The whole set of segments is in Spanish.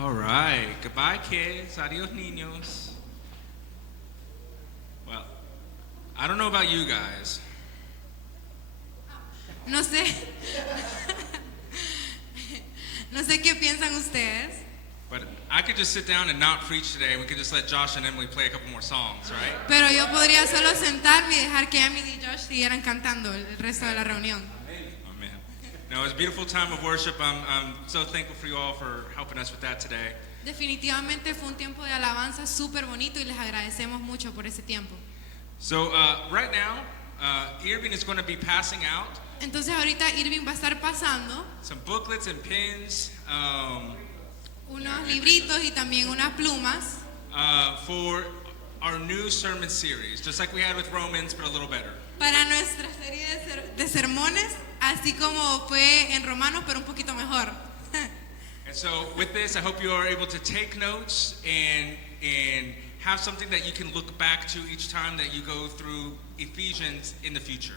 All right. Goodbye, kids. Adios, niños. Well, I don't know about you guys. No sé. No sé qué piensan ustedes. But I could just sit down and not preach today, and we could just let Josh and Emily play a couple more songs, right? Pero yo podría solo sentarme y dejar que Emily y Josh siguieran cantando el resto de la reunión. Amen. No, it was a beautiful time of worship. I'm so thankful for you all for helping us with that today. Definitivamente fue un tiempo de alabanza súper bonito y les agradecemos mucho por ese tiempo. So right now, Irving is going to be passing out Entonces ahorita Irving va a estar pasando some booklets and pins unos libritos y también unas plumas for our new sermon series, just like we had with Romans, but a little better. para nuestra serie de sermones, así como fue en Romanos, pero un poquito mejor. And so with this, I hope you are able to take notes and have something that you can look back to each time that you go through Ephesians in the future.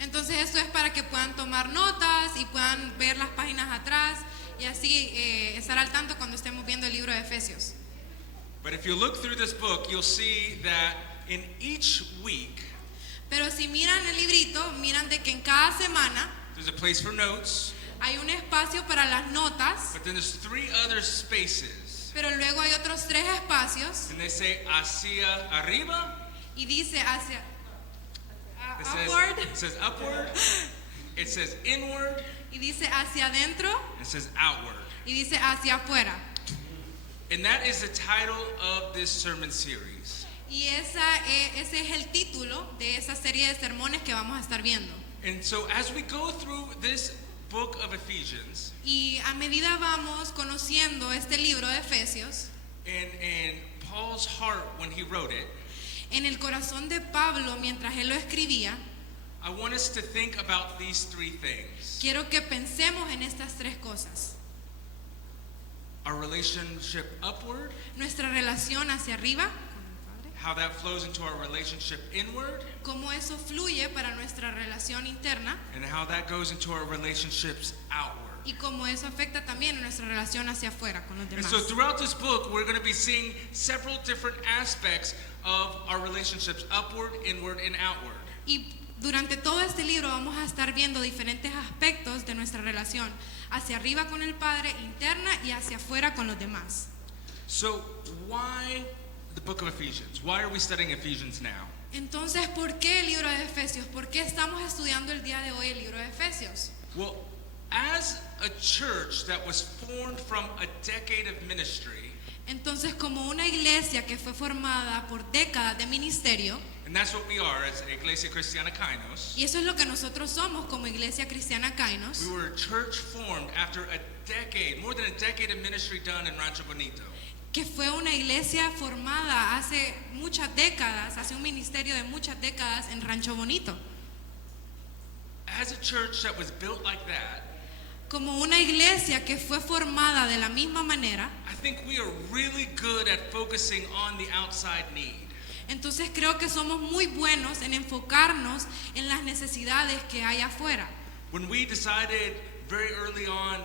Entonces esto es para que puedan tomar notas y puedan ver las páginas atrás y así estar al tanto cuando estemos viendo el libro de Efesios. But if you look through this book, you'll see that in each week, Pero si miran el librito, miran de que en cada semana there's a place for notes, hay un espacio para las notas, but then there's 3 other spaces. pero luego hay otros 3 espacios And they say hacia arriba, y dice hacia it says upward, it says inward, y dice hacia adentro and it says outward. y dice hacia afuera. And that is the title of this sermon series. Y ese es el título de esa serie de sermones que vamos a estar viendo. And so as we go through this book of Ephesians, Y a medida vamos conociendo este libro de Efesios, and Paul's heart when he wrote it, en el corazón de Pablo mientras él lo escribía, I want us to think about these 3 things. quiero que pensemos en estas 3 cosas. Our relationship upward, Nuestra relación hacia arriba, how that flows into our relationship inward, cómo eso fluye para nuestra relación interna and how that goes into our relationships outward. y cómo eso afecta también a nuestra relación hacia afuera con los And demás. so throughout this book, we're going to be seeing several different aspects of our relationships upward, inward, and outward. Y durante todo este libro vamos a estar viendo diferentes aspectos de nuestra relación hacia arriba con el Padre, interna y hacia afuera con los demás. So why the book of Ephesians? Why are we studying Ephesians now? Entonces, ¿por qué el libro de Efesios? ¿Por qué estamos estudiando el día de hoy el libro de Efesios? Well, as a church that was formed from a decade of ministry, Entonces, como una iglesia que fue formada por décadas de ministerio, and that's what we are as Iglesia Cristiana Kainos, y eso es lo que nosotros somos como Iglesia Cristiana Kainos, we were a church formed after a decade, more than a decade of ministry done in Rancho Bonito. que fue una iglesia formada hace muchas décadas, hace un ministerio de muchas décadas en Rancho Bonito. As a church that was built like that, Como una iglesia que fue formada de la misma manera, I think we are really good at focusing on the outside need. entonces creo que somos muy buenos en enfocarnos en las necesidades que hay afuera. When we decided very early on,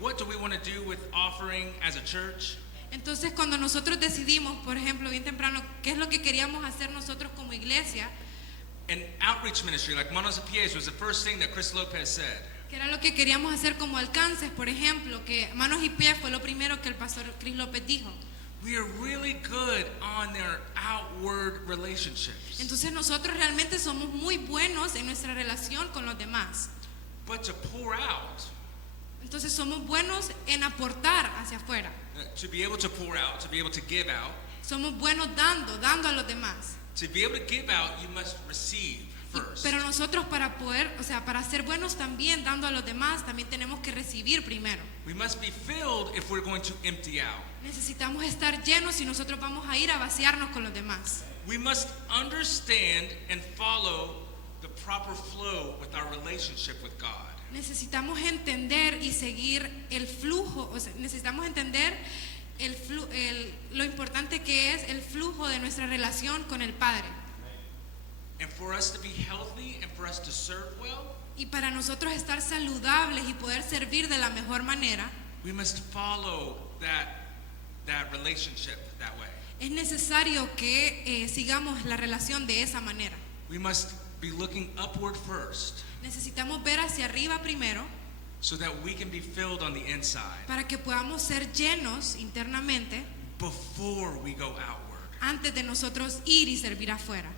what do we want to do with offering as a church? Entonces cuando nosotros decidimos, por ejemplo, bien temprano, qué es lo que queríamos hacer nosotros como iglesia, And outreach ministry, like Manos a Pies, was the first thing that Chris Lopez said. que era lo que queríamos hacer como alcances, por ejemplo, que manos y pies fue lo primero que el pastor Chris López dijo. We are really good on their outward relationships. Entonces nosotros realmente somos muy buenos en nuestra relación con los demás. But to pour out, Entonces somos buenos en aportar hacia afuera. to be able to pour out, to be able to give out, Somos buenos dando a los demás. to be able to give out, you must receive first. Pero nosotros para poder, para ser buenos también dando a los demás, también tenemos que recibir primero. We must be filled if we're going to empty out. Necesitamos estar llenos si nosotros vamos a ir a vaciarnos con los demás. We must understand and follow the proper flow with our relationship with God. Necesitamos entender y seguir el flujo, necesitamos entender lo importante que es el flujo de nuestra relación con el Padre. And for us to be healthy and for us to serve well, Y para nosotros estar saludables y poder servir de la mejor manera, we must follow that that relationship that way. Es necesario que sigamos la relación de esa manera. We must be looking upward first Necesitamos ver hacia arriba primero so that we can be filled on the inside para que podamos ser llenos internamente before we go outward. antes de nosotros ir y servir afuera.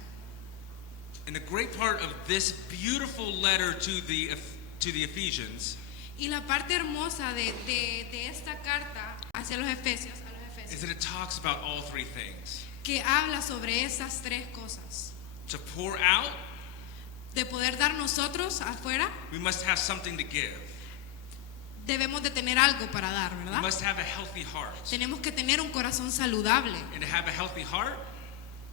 And the great part of this beautiful letter to the Ephesians Y la parte hermosa de esta carta hacia los Efesios, is that it talks about all three things. que habla sobre esas tres cosas. To pour out, De poder dar nosotros afuera, we must have something to give. debemos de tener algo para dar, We ¿verdad? must have a healthy heart. Tenemos que tener un corazón saludable. And to have a healthy heart,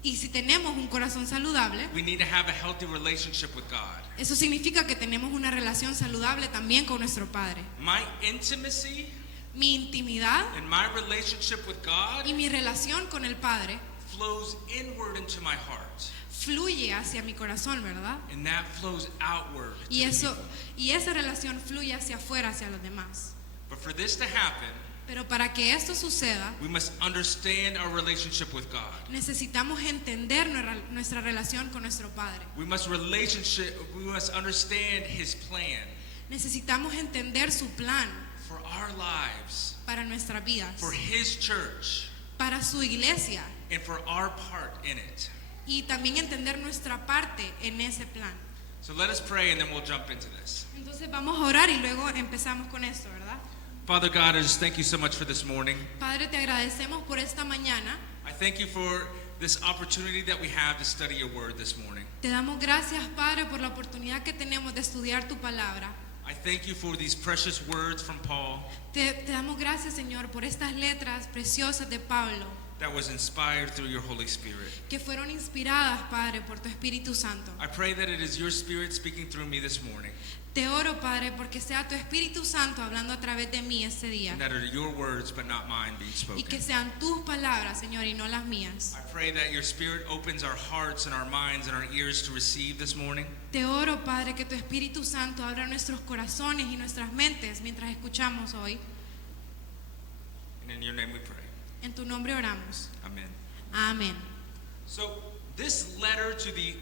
Y si tenemos un corazón saludable, we need to have a healthy relationship with God. eso significa que tenemos una relación saludable también con nuestro Padre. My intimacy Mi intimidad and my relationship with God y mi relación con el Padre flows inward into my heart. fluye hacia mi corazón, ¿verdad? And that flows outward to Y the people. esa relación fluye hacia afuera, hacia los demás. But for this to happen, Pero para que esto suceda, we must understand our relationship with God. necesitamos entender nuestra relación con nuestro Padre. We must understand His plan Necesitamos entender su plan for our lives, para nuestras vidas, for His church, para su iglesia, and for our part in it. y también entender nuestra parte en ese plan. So let us pray and then we'll jump into this. Entonces vamos a orar y luego empezamos con esto, ¿verdad? Father God, I just thank you so much for this morning. Padre, te agradecemos por esta mañana. I thank you for this opportunity that we have to study your word this morning. Te damos gracias, Padre, por la oportunidad que tenemos de estudiar tu palabra. I thank you for these precious words from Paul Te damos gracias, Señor, por estas letras preciosas de Pablo, that was inspired through your Holy Spirit. que fueron inspiradas, Padre, por tu Espíritu Santo. I pray that it is your Spirit speaking through me this morning, Te oro, Padre, porque sea tu Espíritu Santo hablando a través de mí este día. and that are your words but not mine being Y que spoken. sean tus palabras, Señor, y no las mías. I pray that your Spirit opens our hearts and our minds and our ears to receive this morning. Te oro, Padre, que tu Espíritu Santo abra nuestros corazones y nuestras mentes mientras escuchamos hoy. And in your name we pray. En tu nombre oramos. Amen. Amén. So this letter to the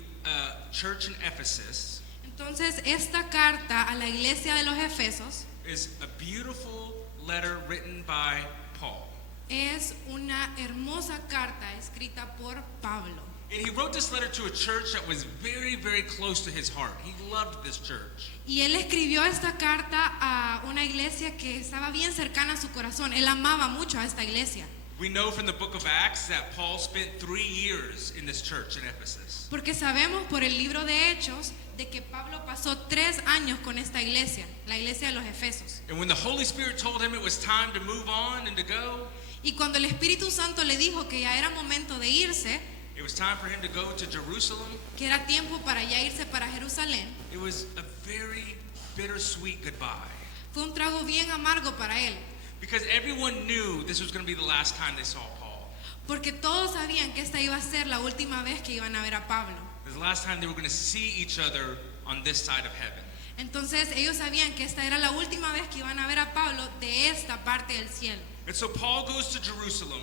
church in Ephesus Entonces, esta carta a la iglesia de los Efesos is a beautiful letter written by Paul. es una hermosa carta escrita por Pablo. And he wrote this letter to a church that was very, very close to his heart. He loved this church. Y él escribió esta carta a una iglesia que estaba bien cercana a su corazón. Él amaba mucho a esta iglesia. We know from the book of Acts that Paul spent 3 years in this church in Ephesus. Porque sabemos por el libro de Hechos de que Pablo pasó 3 años con esta iglesia, la iglesia de los Efesos. And when the Holy Spirit told him it was time to move on and to go, Y cuando el Espíritu Santo le dijo que ya era momento de irse, it was time for him to go to Jerusalem, que era tiempo para ya irse para Jerusalén, it was a very bittersweet goodbye. fue un trago bien amargo para él. Because everyone knew this was going to be the last time they saw Paul. Porque todos sabían que esta iba a ser la última vez que iban a ver a Pablo. It was the last time they were going to see each other on this side of heaven. Entonces ellos sabían que esta era la última vez que iban a ver a Pablo de esta parte del cielo. And so Paul goes to Jerusalem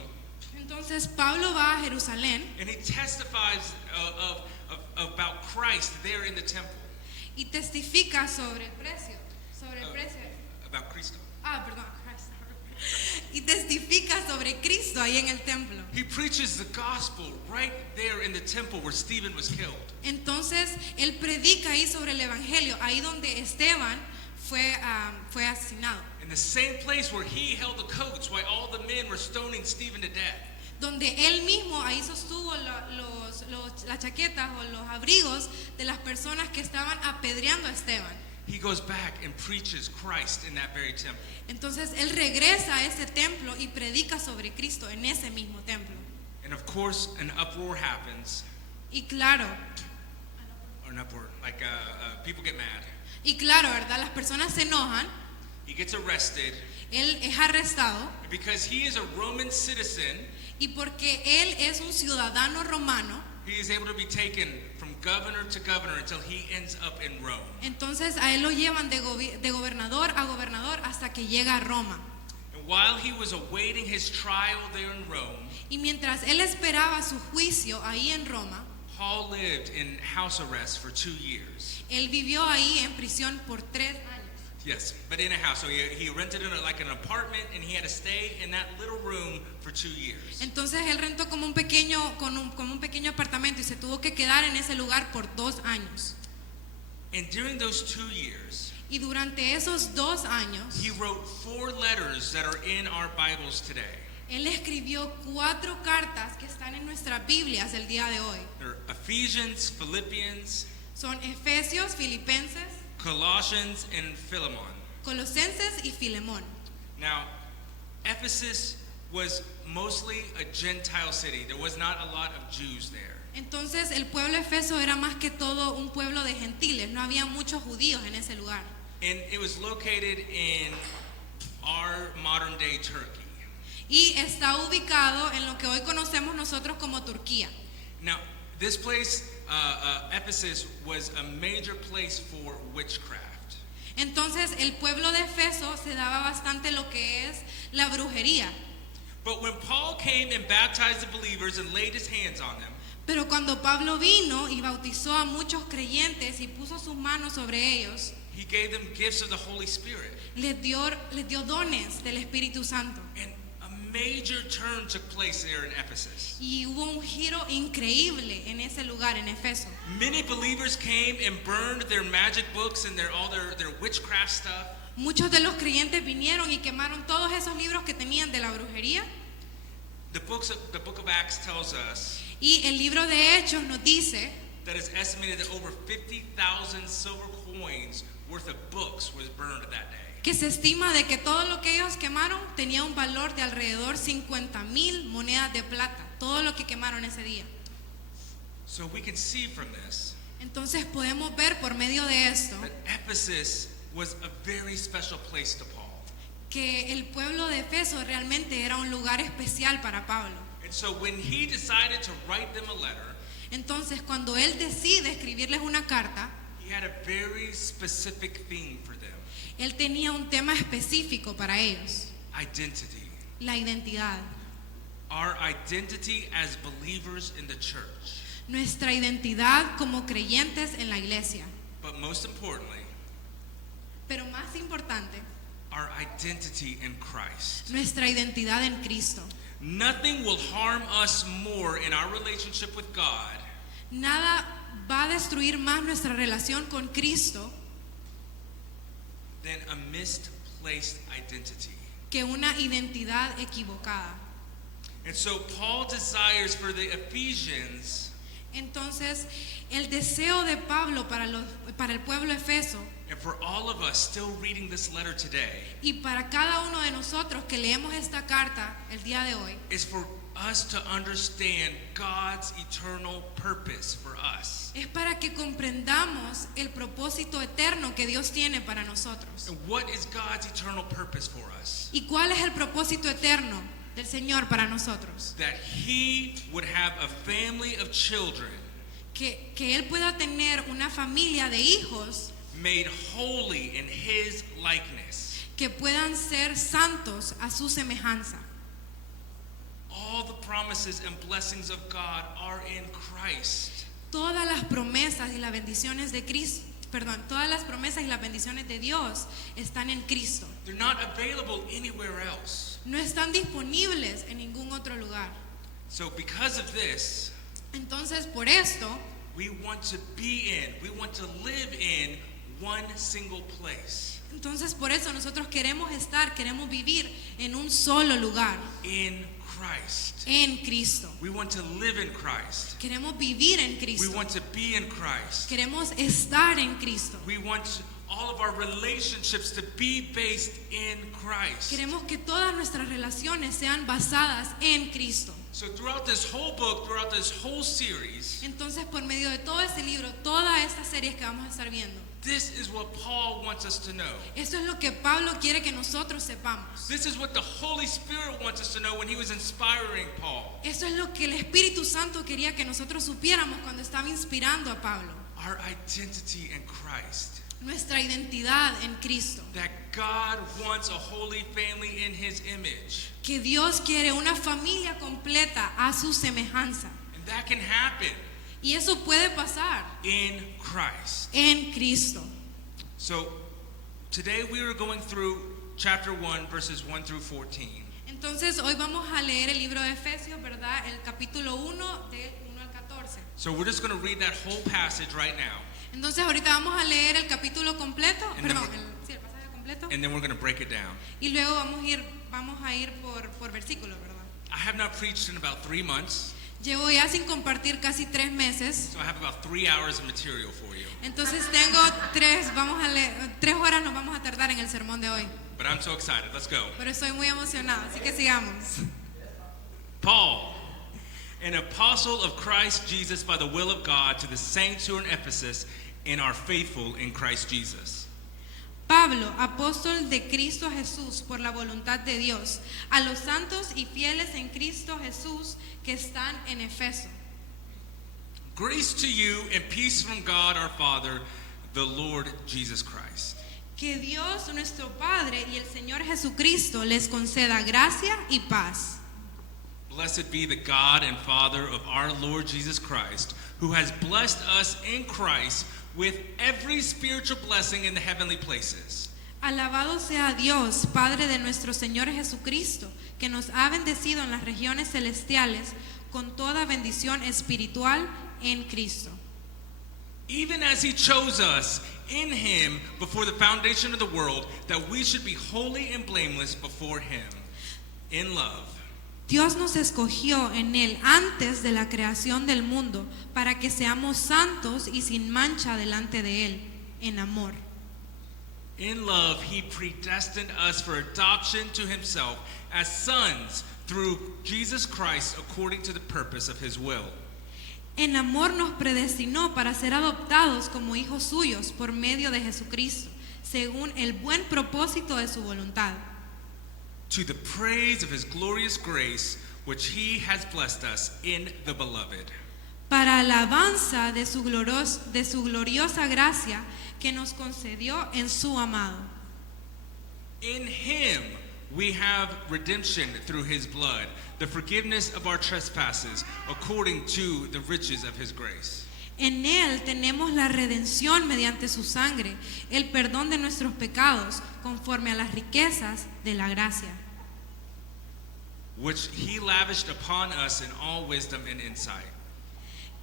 Entonces Pablo va a Jerusalén and he testifies about Christ there in the temple. y testifica sobre el precio. Sobre el precio. About Christ. Perdón. Y testifica sobre Cristo ahí en el templo. He preaches the gospel right there in the temple where Stephen was killed. Entonces él predica ahí sobre el evangelio, ahí donde Esteban fue asesinado. In the same place where he held the coats while all the men were stoning Stephen to death. Donde él mismo ahí sostuvo las chaquetas o los abrigos de las personas que estaban apedreando a Esteban. He goes back and preaches Christ in that very temple. Entonces él regresa a ese templo y predica sobre Cristo en ese mismo templo. And of course, an uproar happens. Y claro, Or an uproar, like people get mad. ¿verdad? Las personas se enojan, He gets arrested. él es arrestado And because he is a Roman citizen, y porque él es un ciudadano romano, he is able to be taken from governor to governor until he ends up in Rome. entonces a él lo llevan de gobernador a gobernador hasta que llega a Roma. And And while he was awaiting his trial there in Rome, Y mientras él esperaba su juicio ahí en Roma, Paul lived in house arrest for 2 years. él vivió ahí en prisión por 3 años. Yes, but in a house. So he rented like an apartment, and he had to stay in that little room for 2 years. Entonces él rentó como un pequeño apartamento y se tuvo que quedar en ese lugar por 2 años. And during those 2 years, Y durante esos 2 años, he wrote 4 letters that are in our Bibles today. él escribió 4 cartas que están en nuestras Biblias el día de hoy. They're Ephesians, Philippians, Son Efesios, Filipenses, Colossians, and Philemon. Colosenses y Filemón. Now, Ephesus was mostly a Gentile city. There was not a lot of Jews there. Entonces el pueblo efeso era más que todo un pueblo de gentiles, no había muchos judíos en ese lugar. And it was located in our modern day Turkey. Y está ubicado en lo que hoy conocemos nosotros como Turquía. Now, this place, Ephesus, was a major place for witchcraft. Entonces el pueblo de Efeso se daba bastante lo que es la brujería. But when Paul came and baptized the believers and laid his hands on them, Pero cuando Pablo vino y bautizó a muchos creyentes y puso sus manos sobre ellos, he gave them gifts of the Holy Spirit. les dio dones del Espíritu Santo. And a major turn took place there in Ephesus. Y hubo un giro increíble en ese lugar, en Efeso. Many believers came and burned their magic books and all their witchcraft stuff. Muchos de los creyentes vinieron y quemaron todos esos libros que tenían de la brujería. The book of Acts tells us Y el libro de Hechos nos dice that it's estimated that over 50,000 silver coins worth of books was burned that day. que se estima de que todo lo que ellos quemaron tenía un valor de alrededor 50,000 monedas de plata. Todo lo que quemaron ese día. So we can see from this Entonces podemos ver por medio de esto that Ephesus was a very special place to Paul. que el pueblo de Efeso realmente era un lugar especial para Pablo. And so when he decided to write them a letter, Entonces cuando él decide escribirles una carta, he had a very specific theme for them: él tenía un tema específico para ellos, identity. la identidad. Our identity as believers in the church. Nuestra identidad como creyentes en la iglesia. But most importantly, Pero más importante, our identity in Christ. nuestra identidad en Cristo. Nothing will harm us more in our relationship with God Nada va a destruir más nuestra relación con Cristo than a misplaced identity. que una identidad equivocada. And so Paul desires for the Ephesians Entonces, el deseo de Pablo para el pueblo efeso and for all of us still reading this letter today y para cada uno de nosotros que leemos esta carta el día de hoy is for us to understand God's eternal purpose for us. es para que comprendamos el propósito eterno que Dios tiene para nosotros. And what is God's eternal purpose for us? ¿Y cuál es el propósito eterno del Señor para nosotros? That He would have a family of children Que Él pueda tener una familia de hijos made holy in His likeness. que puedan ser santos a su semejanza. All the promises and blessings of God are in Christ. Todas las promesas y las bendiciones de Cristo, todas las promesas y las bendiciones de Dios están en Cristo. They're not available anywhere else. No están disponibles en ningún otro lugar. So because of this, Entonces, por esto, we want to live in one single place, entonces por eso nosotros queremos vivir en un solo lugar, in Christ. en Cristo. We want to live in Christ. Queremos vivir en We Cristo. want to be in Christ. Queremos estar en Cristo. We want all of our relationships to be based in Christ. Queremos que todas nuestras relaciones sean basadas en Cristo. So throughout this whole book, throughout this whole series, Entonces, por medio de todo este libro, todas estas series que vamos a estar viendo, this is what Paul wants us to know. esto es lo que Pablo quiere que nosotros sepamos. This is what the Holy Spirit wants us to know when he was inspiring Paul. Esto es lo que el Espíritu Santo quería que nosotros supiéramos cuando estaba inspirando a Pablo. Our identity in Christ. nuestra identidad en Cristo. That God wants a holy family in His image. Que Dios quiere una familia completa a su semejanza. And that can happen Y eso puede pasar in Christ. en Cristo. So today we are going through chapter 1, verses 1 through 14. Entonces hoy vamos a leer el libro de Efesios, ¿verdad? El capítulo 1 del 1 al 14. So we're just going to read that whole passage right now, Entonces ahorita vamos a leer el capítulo completo, And perdón, then el pasaje completo. and then we're going to break it down. Y luego vamos a ir por versículos, ¿verdad? I have not preached in about 3 months, Llevo ya sin compartir casi 3 meses. so I have about 3 hours of material for you. Entonces tengo 3 horas nos vamos a tardar en el sermón de hoy. But I'm so excited. Let's go. Pero estoy muy emocionada, así que sigamos. Paul, an apostle of Christ Jesus by the will of God, to the saints who are in Ephesus and are faithful in Christ Jesus. Pablo, apóstol de Cristo Jesús por la voluntad de Dios, a los santos y fieles en Cristo Jesús que están en Efeso. Grace to you and peace from God our Father, the Lord Jesus Christ. Que Dios nuestro Padre y el Señor Jesucristo les conceda gracia y paz. Blessed be the God and Father of our Lord Jesus Christ, who has blessed us in Christ with every spiritual blessing in the heavenly places. Alabado sea Dios, Padre de nuestro Señor Jesucristo, que nos ha bendecido en las regiones celestiales con toda bendición espiritual en Cristo. Even as He chose us in Him before the foundation of the world, that we should be holy and blameless before Him in love. Dios nos escogió en Él antes de la creación del mundo para que seamos santos y sin mancha delante de Él, en amor. In love, He predestined us for adoption to Himself as sons through Jesus Christ according to the purpose of His will. En amor nos predestinó para ser adoptados como hijos suyos por medio de Jesucristo, según el buen propósito de su voluntad. To the praise of His glorious grace, which He has blessed us in the beloved. Para alabanza de su gloriosa gracia que nos concedió en su amado. In Him we have redemption through His blood, the forgiveness of our trespasses, according to the riches of His grace. En Él tenemos la redención mediante su sangre, el perdón de nuestros pecados, conforme a las riquezas de la gracia, Which He lavished upon us in all wisdom and insight.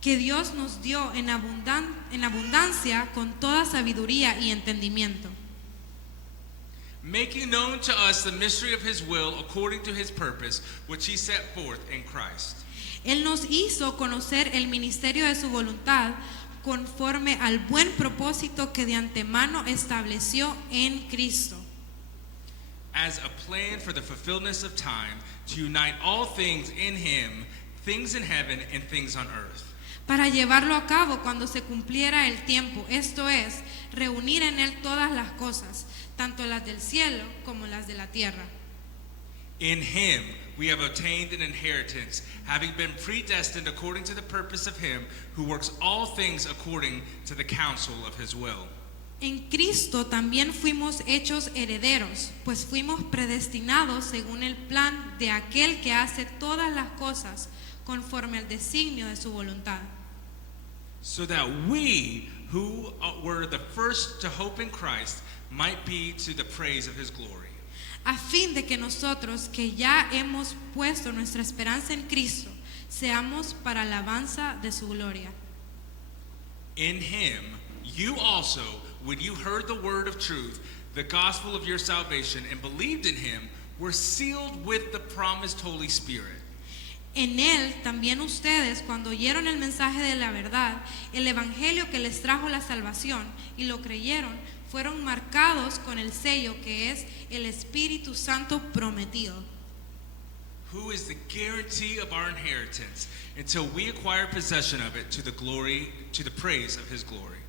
que Dios nos dio en abundancia con toda sabiduría y entendimiento, Making known to us the mystery of His will according to His purpose, which He set forth in Christ. Él nos hizo conocer el ministerio de su voluntad conforme al buen propósito que de antemano estableció en Cristo, As a plan for the fulfillment of time, to unite all things in Him, things in heaven and things on earth. para llevarlo a cabo cuando se cumpliera el tiempo, esto es, reunir en Él todas las cosas, tanto las del cielo como las de la tierra. In Him we have obtained an inheritance, having been predestined according to the purpose of Him who works all things according to the counsel of His will. En Cristo también fuimos hechos herederos, pues fuimos predestinados según el plan de aquel que hace todas las cosas conforme al designio de su voluntad, So that we who were the first to hope in Christ might be to the praise of His glory. a fin de que nosotros que ya hemos puesto nuestra esperanza en Cristo, seamos para alabanza de su gloria. In Him you also, when you heard the word of truth, the gospel of your salvation, and believed in Him, were sealed with the promised Holy Spirit. En Él también ustedes, cuando oyeron el mensaje de la verdad, el evangelio que les trajo la salvación, y lo creyeron, fueron marcados con el sello que es el Espíritu Santo prometido, Who is the guarantee of our inheritance until we acquire possession of it to the praise of His glory.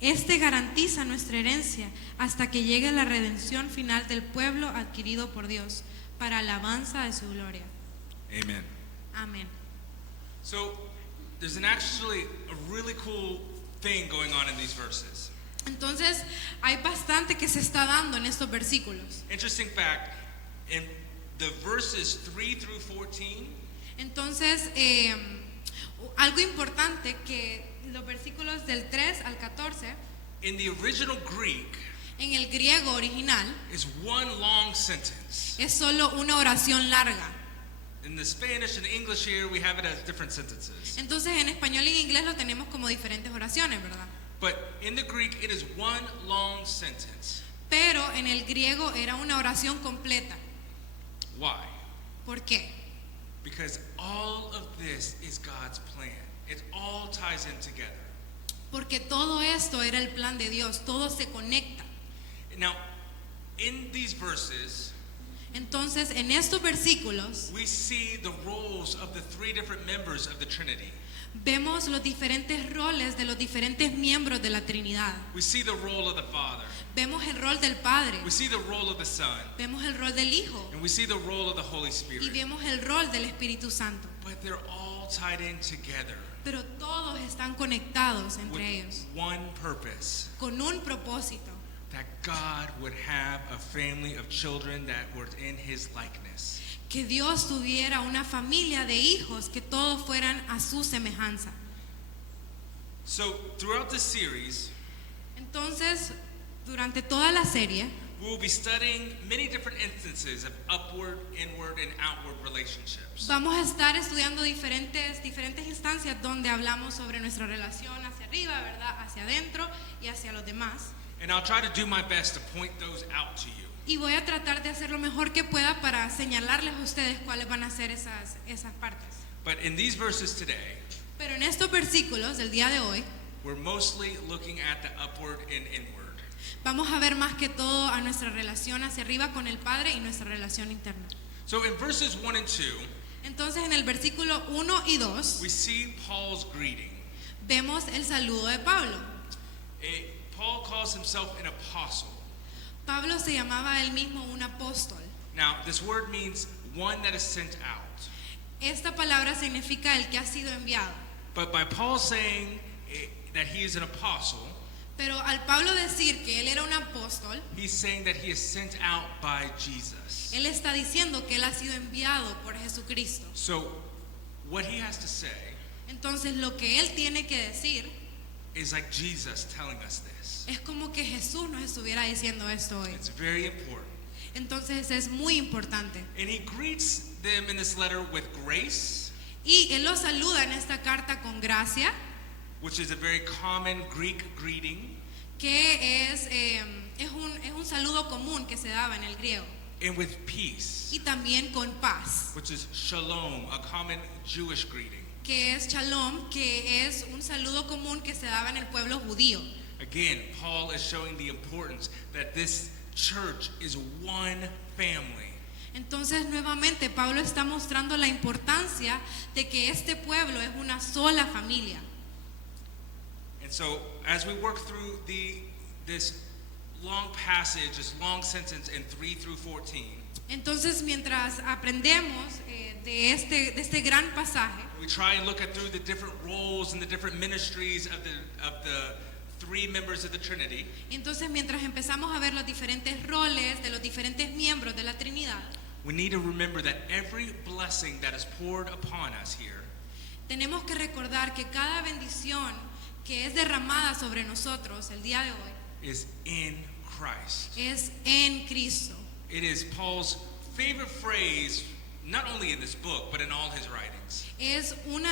Este garantiza nuestra herencia hasta que llegue la redención final del pueblo adquirido por Dios, para alabanza de su gloria. Amen. Amén. So there's actually a really cool thing going on in these verses. Entonces, hay bastante que se está dando en estos versículos. Interesting fact, in the verses 3 through 14, Entonces, algo importante que los versículos del 3 al 14, in the original Greek, en el griego original, is one long sentence. es solo una oración larga. In the Spanish and English here, we have it as different sentences. Entonces, en español y en inglés lo tenemos como diferentes oraciones, ¿verdad? But in the Greek, it is one long sentence. Pero en el griego era una oración completa. Why? ¿Por qué? Because all of this is God's plan. It all ties in together. Porque todo esto era el plan de Dios, todo se conecta. Now, in these verses, Entonces, en estos versículos we see the roles of the three different members of the Trinity. vemos los diferentes roles de los diferentes miembros de la Trinidad. We see the role of the Father. Vemos el rol del Padre, We see the role of the Son. vemos el rol del Hijo And we see the role of the Holy y Spirit. vemos el rol del Espíritu Santo. But they're all tied in together Pero todos están conectados with entre ellos one purpose. con un propósito, That God would have a family of children that were in His likeness. que Dios tuviera una familia de hijos que todos fueran a su semejanza. So, throughout this series, Entonces, durante toda la serie, we will be studying many different instances of upward, inward, and outward relationships. vamos a estar estudiando diferentes instancias donde hablamos sobre nuestra relación hacia arriba, ¿verdad? Hacia adentro y hacia los demás. And I'll try to do my best to point those out to you. Y voy a tratar de hacer lo mejor que pueda para señalarles a ustedes cuáles van a ser esas partes. But in these verses today, Pero en estos versículos del día de hoy, we're mostly looking at the upward and inward. vamos a ver más que todo a nuestra relación hacia arriba con el Padre y nuestra relación interna. So in verses 1 and 2, Entonces en el versículo 1 y 2 we see Paul's greeting. vemos el saludo de Pablo. Paul calls himself an apostle. Pablo se llamaba a él mismo un apóstol. Now, this word means one that is sent out. Esta palabra significa el que ha sido enviado. But by Paul saying that he is an apostle, Pero al Pablo decir que él era un apóstol, he's saying that he is sent out by Jesus. él está diciendo que él ha sido enviado por Jesucristo. So, what he has to say Entonces lo que él tiene que decir is like Jesus telling us this. es como que Jesús nos estuviera diciendo esto hoy. It's very important. Entonces es muy importante. And he greets them in this letter with grace, Y él los saluda en esta carta con gracia, which is a very common Greek greeting, que es un saludo común que se daba en el griego. and with peace, Y también con paz, which is shalom, a common Jewish greeting. que es shalom, que es un saludo común que se daba en el pueblo judío. Again, Paul is showing the importance that this church is one family. Entonces nuevamente Pablo está mostrando la importancia de que este pueblo es una sola familia. And so, as we work through this long passage, this long sentence in 3 through 14, Entonces mientras aprendemos de este gran pasaje, we try and look at through the different roles and the different ministries of the three members of the Trinity. entonces mientras empezamos a ver los diferentes roles de los diferentes miembros de la Trinidad, We need to remember that every blessing that is poured upon us here tenemos que recordar que cada bendición que es derramada sobre nosotros el día de hoy is in Christ. es en Cristo. It is Paul's favorite phrase, not only in this book, but in all his writings. Es una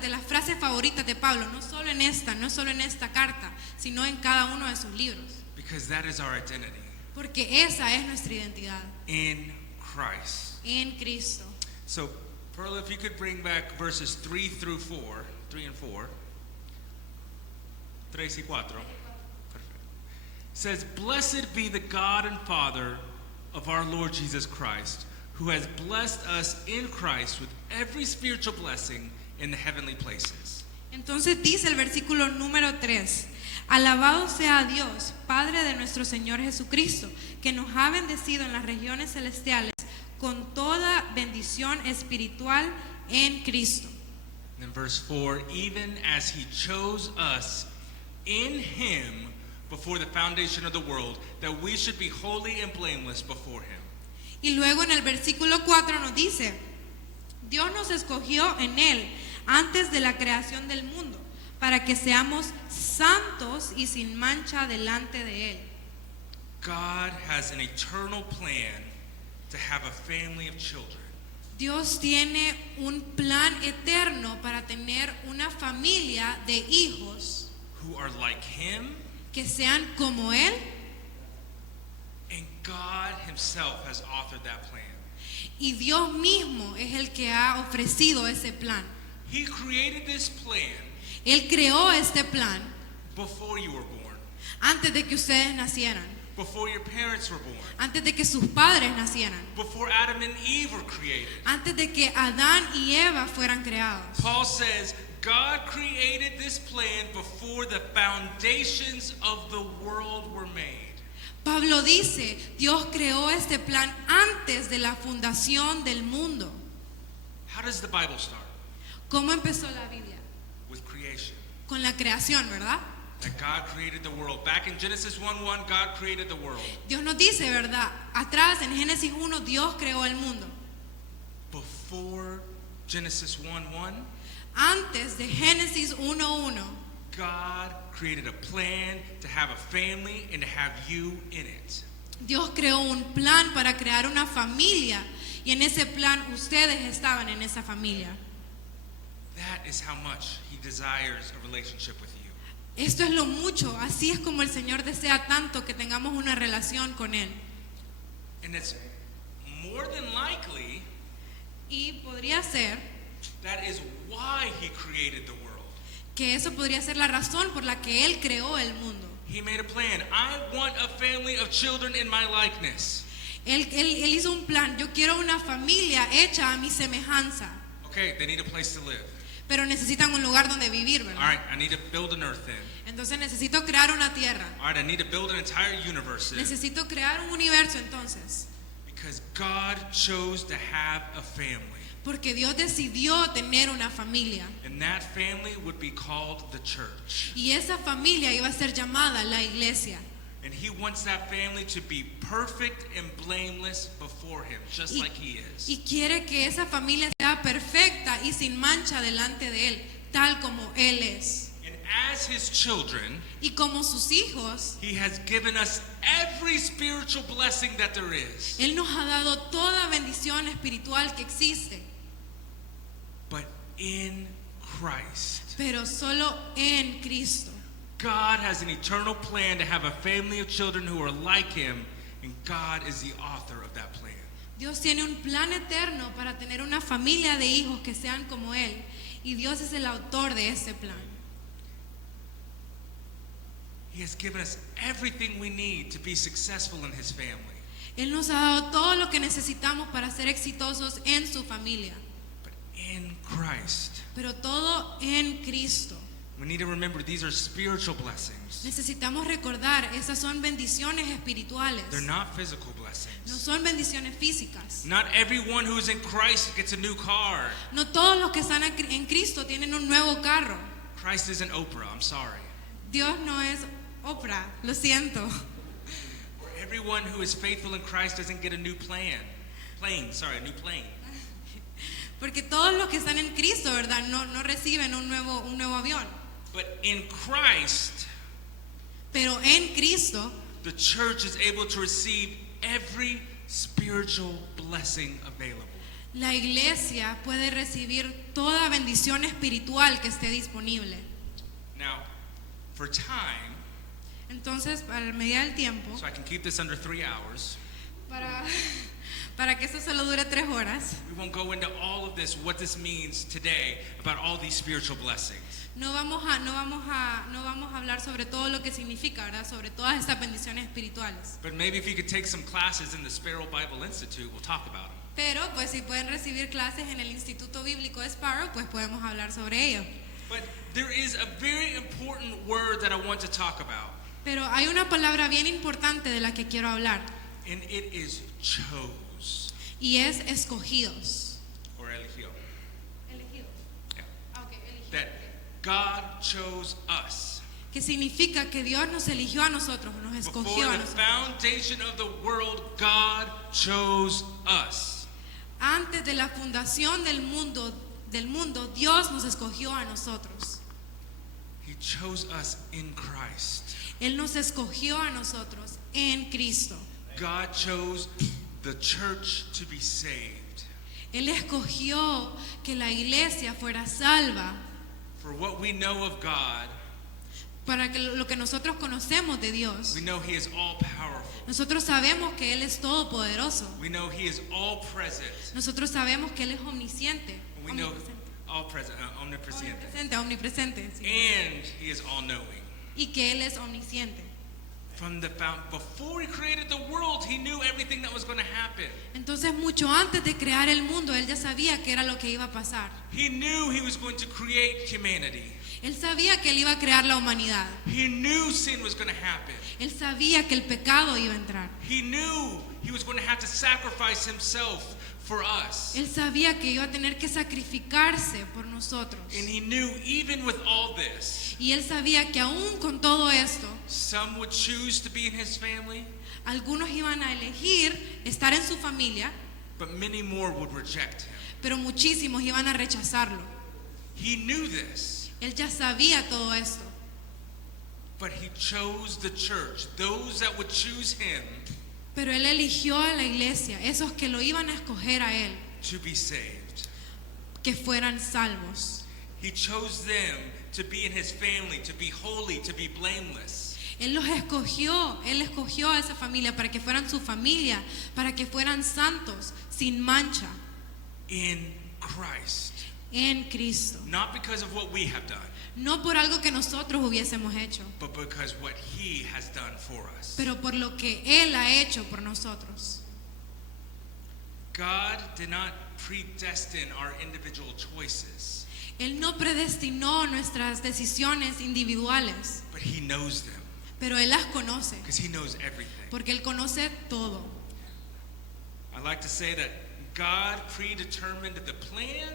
de las frases favoritas de Pablo, no solo en esta carta, sino en cada uno de sus libros, Because that is our identity, porque esa es nuestra identidad, in Christ. en Cristo. So, Perla, if you could bring back verses 3 through 4, 3 and 4. 3 y 4. Perfect. It says, "Blessed be the God and Father of our Lord Jesus Christ, who has blessed us in Christ with every spiritual blessing in the heavenly places." Entonces dice el versículo número 3, alabado sea Dios, Padre de nuestro Señor Jesucristo, que nos ha bendecido en las regiones celestiales con toda bendición espiritual en Cristo. And in verse 4, "Even as he chose us in him before the foundation of the world, that we should be holy and blameless before him. Y luego en el versículo 4 nos dice, Dios nos escogió en Él antes de la creación del mundo, para que seamos santos y sin mancha delante de Él. God has an eternal plan to have a family of children Dios tiene un plan eterno para tener una familia de hijos who are like him, que sean como Él, and God himself has authored that plan. y Dios mismo es el que ha ofrecido ese plan. He created this plan Él creó este plan before you were born, antes de que ustedes nacieran, before your parents were born, antes de que sus padres nacieran, before Adam and Eve were created. antes de que Adán y Eva fueran creados. Paul says God created this plan before the foundations of the world were made. Pablo dice, Dios creó este plan antes de la fundación del mundo. How does the Bible start? ¿Cómo empezó la Biblia? With creation. Con la creación, ¿verdad? That God created the world. Back in Genesis 1:1, God created the world. Dios nos dice, ¿verdad? Atrás en Génesis 1, Dios creó el mundo. Before Genesis 1:1, Antes de Génesis 1:1, God created a plan to have a family and to have you in it. Dios creó un plan para crear una familia y en ese plan ustedes estaban en esa familia. That is how much He desires a relationship with you. Esto es lo mucho, así es como el Señor desea tanto que tengamos una relación con Él. And it's more than likely Y podría ser that is why He created the world. que eso podría ser la razón por la que Él creó el mundo. He made a plan. I want a family of children in my likeness. Él hizo un plan, yo quiero una familia hecha a mi semejanza, Okay, they need a place to live. pero necesitan un lugar donde vivir, All ¿verdad? right, I need to build an earth then. Entonces necesito crear una tierra, All right, I need to build an entire universe then. necesito crear un universo entonces, Because God chose to have a family. porque Dios decidió tener una familia And that family would be called the church. y esa familia iba a ser llamada la iglesia. And He wants that family to be perfect and blameless before Him, just like He is. Y quiere que esa familia sea perfecta y sin mancha delante de Él, tal como Él es. And as His children, Y como sus hijos, He has given us every spiritual blessing that there is. Él nos ha dado toda bendición espiritual que existe, But in Christ, pero solo en Cristo. God has an eternal plan to have a family of children who are like Him, and God is the author of that plan. Dios tiene un plan eterno para tener una familia de hijos que sean como Él, y Dios es el autor de ese plan. He has given us everything we need to be successful in His family. Él nos ha dado todo lo que necesitamos para ser exitosos en su familia, But in Christ, pero todo en Cristo. we need to remember these are spiritual blessings. Necesitamos recordar, esas son bendiciones espirituales, They're not physical no blessings. son bendiciones físicas. Not everyone who's in Christ gets a new car. No todos los que están en Cristo tienen un nuevo carro. Christ isn't Oprah, I'm sorry. Dios no es Oprah, lo siento. Or everyone who is faithful in Christ doesn't get a new plane. A new plane. Porque todos los que están en Cristo, ¿verdad? No reciben un nuevo avión. But in Christ, Pero en Cristo, the church is able to receive every spiritual blessing available. la iglesia puede recibir toda bendición espiritual que esté disponible. Now, for time, Entonces, para medida del tiempo, so I can keep this under 3 hours, para que eso solo dure 3 horas, we won't go into all of this, what this means today about all these spiritual blessings. no vamos a hablar sobre todo lo que significa, ¿verdad? Sobre todas estas bendiciones espirituales. But maybe if you could take some classes in the Sparrow Bible Institute, we'll talk about them. Pero, pues, si pueden recibir clases en el Instituto Bíblico de Sparrow, pues podemos hablar sobre ello. But there is a very important word that I want to talk about, Pero hay una palabra bien importante de la que quiero hablar, and it is chose, y es escogidos. or eligió. Elegidos. Yeah. Ah, ok, elegidos. That God chose us. que significa que Dios nos eligió a nosotros, nos escogió Before a the nosotros. foundation of the world, God chose us. Antes de la fundación del mundo, Dios nos escogió a nosotros. He chose us in Christ. Él nos escogió a nosotros en Cristo. God chose the church to be saved. Él escogió que la iglesia fuera salva. For what we know of God, Para que lo que nosotros conocemos de Dios, we know He is all powerful. nosotros sabemos que Él es todopoderoso. We know He is all present. Nosotros sabemos que Él es omnisciente, We know all present, omnipresent. omnipresente, sí. And He is all knowing. Y que Él es omnisciente. Before He created the world, He knew everything that was going to happen. Entonces, mucho antes de crear el mundo, Él ya sabía que era lo que iba a pasar. He knew He was going to create humanity. Él sabía que Él iba a crear la humanidad. He knew sin was going to happen. Él sabía que el pecado iba a entrar. He knew He was going to have to sacrifice Himself for us. Él sabía que iba a tener que sacrificarse por nosotros. And He knew even with all this, Y Él sabía que aún con todo esto, some would choose to be in His family, algunos iban a elegir estar en su familia, but many more would reject Him. pero muchísimos iban a rechazarlo. He knew this, Él ya sabía todo esto, but He chose the church, those that would choose Him pero Él eligió a la iglesia, esos que lo iban a escoger a Él, to be saved. que fueran salvos. He chose them to be in His family, to be holy, to be blameless. Él escogió a esa familia para que fueran su familia, para que fueran santos, sin mancha, In Christ. en Cristo. Not because of what we have done, No por algo que nosotros hubiésemos hecho, but because what He has done for us. pero por lo que Él ha hecho por nosotros. God did not predestine our individual choices, Él no predestinó nuestras decisiones individuales, but He knows them pero Él las conoce, because He knows everything. porque Él conoce todo. I like to say that God predetermined the plan,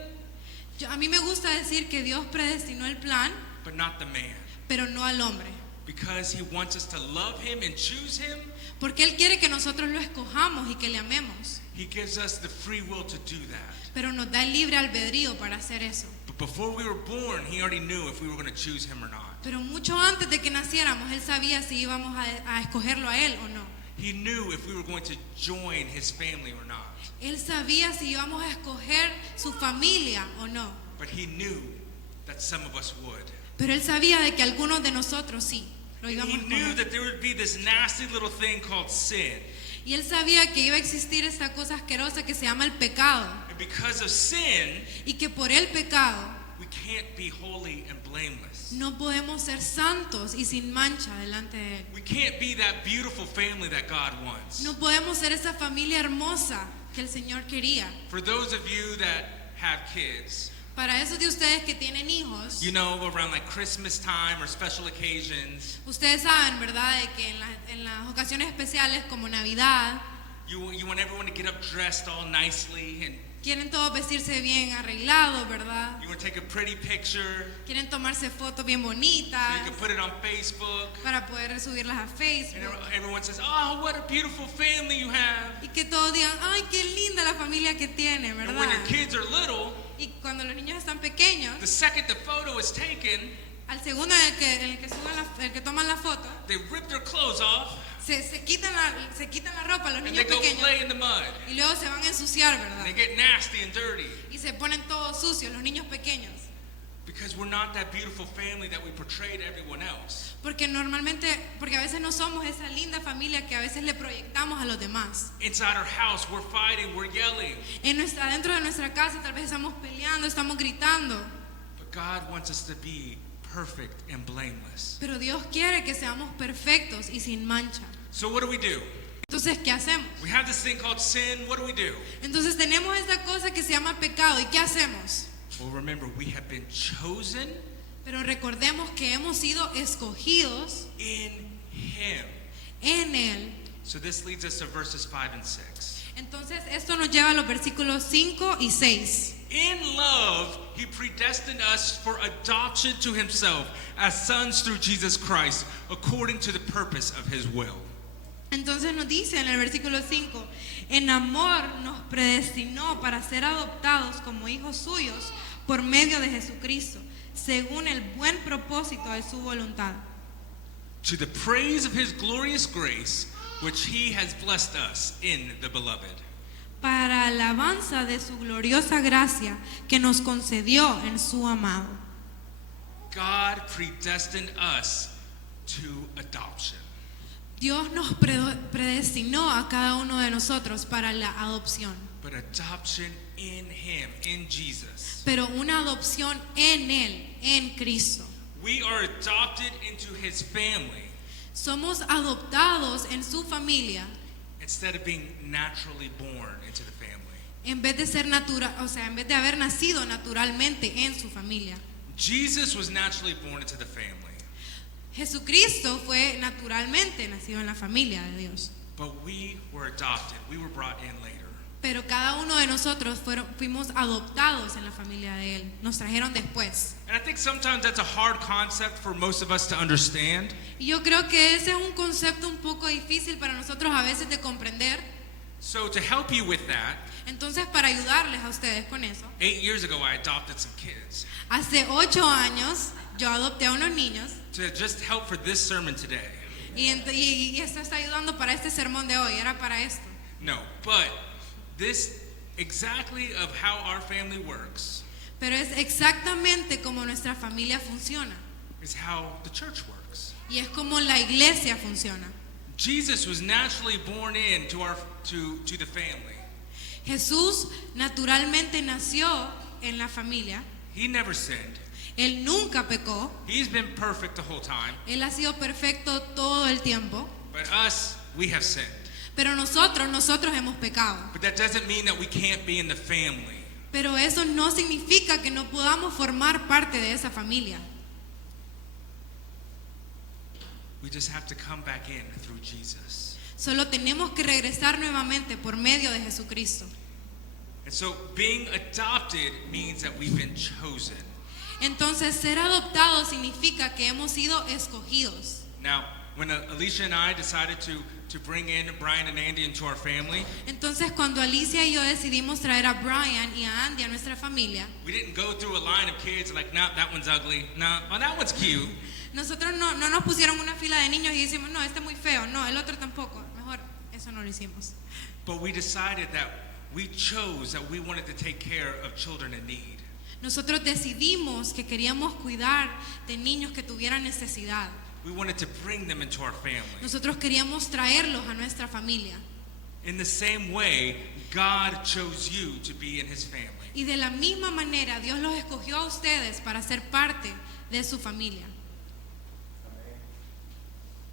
A mí me gusta decir que Dios predestinó el plan, but not the man, pero no al hombre, because He wants us to love Him and choose Him. porque Él quiere que nosotros lo escojamos y que le amemos, He gives us the free will to do that. pero nos da el libre albedrío para hacer eso. But before we were born, He already knew if we were going to choose Him or not. Pero mucho antes de que naciéramos, Él sabía si íbamos a escogerlo a Él o no. He knew if we were going to join His family or not. Él sabía si íbamos a escoger su familia o no. But He knew that some of us would. Pero Él sabía de que algunos de nosotros sí, lo And íbamos He a knew escoger. that there would be this nasty little thing called sin. Y Él sabía que iba a existir esta cosa asquerosa que se llama el pecado. And because of sin, Y que por el pecado we can't be holy and blameless. no podemos ser santos y sin mancha delante de Él. We can't be that beautiful family that God wants. No podemos ser esa familia hermosa que el Señor quería. For those of you that have kids, Para esos de ustedes que tienen hijos, you know, around like Christmas time or special occasions, ustedes saben, ¿verdad?, de que en las ocasiones especiales como Navidad, you want everyone to get up dressed all nicely, and quieren todos vestirse bien arreglados, ¿verdad? you want to take a pretty picture Quieren tomarse fotos bien so bonitas you can put it on Facebook. para poder subirlas a And Facebook. everyone says, "Oh, what a beautiful family you have." Y que todos digan, ay, qué linda la familia que tiene, And ¿verdad? when your kids are little, Y cuando los niños están pequeños, the second the photo is taken, al segundo en el que el que toman la foto, they rip their clothes off se quitan la ropa los and niños they go pequeños play in the mud. y luego se van a ensuciar, And ¿verdad? they get nasty and dirty Y se ponen todos sucios los niños pequeños. because we're not that beautiful family that we portray to everyone else. Porque a veces no somos esa linda familia que a veces le proyectamos a los demás. Inside our house, we're fighting, we're yelling. Dentro de nuestra casa tal vez estamos peleando, estamos gritando. But God wants us to be perfect and blameless. Pero Dios quiere que seamos perfectos y sin mancha. So what do? Entonces, ¿qué hacemos? We have this thing called sin. What do? Entonces tenemos esta cosa que se llama pecado. ¿Y qué hacemos? Well, remember, we have been chosen Pero recordemos que hemos sido escogidos in Him. en Él. So this leads us to verses 5 and 6. Entonces esto nos lleva a los versículos 5 y 6. In love, he predestined us for adoption to himself as sons through Jesus Christ, according to the purpose of his will. Entonces nos dice en el versículo 5, en amor nos predestinó para ser adoptados como hijos suyos por medio de Jesucristo, según el buen propósito de su voluntad, To the praise of his glorious grace, which he has blessed us in the beloved. para alabanza de su gloriosa gracia que nos concedió en su amado. God predestined us to adoption. Dios nos predestinó a cada uno de nosotros para la adopción, But adoption in him, in Jesus. pero una adopción en Él, en Cristo. We are adopted into his family Somos adoptados en su familia instead of being naturally born into the family. en vez de ser natural, o sea, en vez de haber nacido naturalmente en su familia. Jesus was naturally born into the family, Jesucristo fue naturalmente nacido en la familia de Dios, but we were adopted. We were brought in later. pero cada uno de nosotros fuimos adoptados en la familia de Él, nos trajeron después. And I think sometimes that's a hard concept for most of us to understand. Y yo creo que ese es un concepto un poco difícil para nosotros a veces de comprender. So to help you with that, Entonces, para ayudarles a ustedes con eso, 8 years ago I adopted some kids hace 8 años yo adopté a unos niños to just help for this sermon today. y esto está ayudando para este sermón de hoy, era para esto. No, but this exactly of how our family works Pero es exactamente como nuestra familia funciona is how the church works. y es como la iglesia funciona. Jesus was naturally born into to the family. Jesús naturalmente nació en la familia, He never sinned. Él nunca pecó, He's been perfect the whole time. Él ha sido perfecto todo el tiempo, But us, we have sinned. pero nosotros hemos pecado. But that doesn't mean that we can't be in the family. Pero eso no significa que no podamos formar parte de esa familia. We just have to come back in through Jesus. Solo tenemos que regresar nuevamente por medio de Jesucristo. And so being adopted means that we've been chosen. Entonces, ser adoptados significa que hemos sido escogidos. Now, when Alicia and I decided to bring in Brian and Andy into our family, Entonces, cuando Alicia y yo decidimos traer a Brian y a Andy a nuestra familia, we didn't go through a line of kids like, no, that one's ugly. No, oh, that one's cute. nosotros no nos pusieron una fila de niños y decimos, no, este es muy feo, no, el otro tampoco. Mejor, eso no lo hicimos. But we decided that we chose that we wanted to take care of children in need. Nosotros decidimos que queríamos cuidar de niños que tuvieran necesidad. We wanted to bring them into our family. Nosotros queríamos traerlos a nuestra familia. In the same way, God chose you to be in his family. Y de la misma manera, Dios los escogió a ustedes para ser parte de su familia.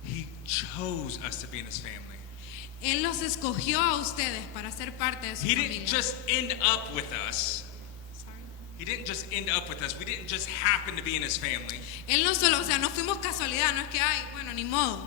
He chose us to be in his family. Él los escogió a ustedes para ser parte de su He familia. didn't just end up with us. He didn't just end up with us. We didn't just happen to be in his family. Él no solo, o sea, no fuimos casualidad, no es que, ay, bueno, ni modo.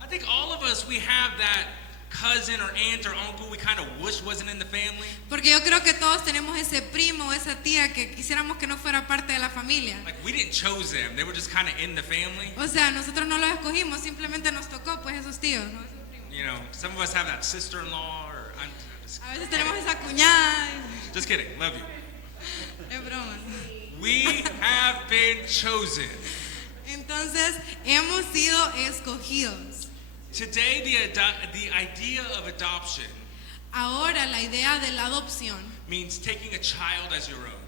I think all of us, we have that cousin or aunt or uncle we kind of wish wasn't in the family. Porque yo creo que todos tenemos ese primo o esa tía que quisiéramos que no fuera parte de la familia. Like we didn't choose them. They were just kind of in the family. O sea, nosotros no los escogimos, simplemente nos tocó, pues, esos tíos, ¿no? Esos primos. You know, some of us have that sister-in-law or I'm A veces tenemos esa cuñada. just kidding. Love you. Es broma. We have been chosen. Entonces, hemos sido escogidos. Today, the idea of adoption Ahora, la idea de la adopción means taking a child as your own,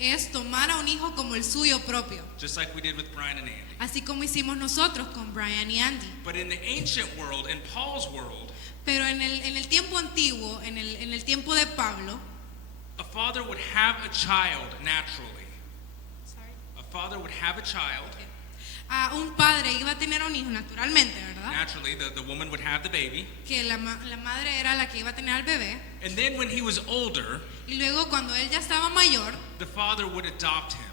es tomar a un hijo como el suyo propio, just like we did with Brian and Andy. así como hicimos nosotros con Brian y Andy. But in the ancient world, in Paul's world, Pero en el tiempo antiguo, en el tiempo de Pablo, a father would have a child naturally. A father would have a child. un padre iba a tener un hijo naturalmente, ¿verdad? Naturally, the woman would have the baby. Que la madre era la que iba a tener al bebé. And then when he was older, Y luego cuando él ya estaba mayor, the father would adopt him.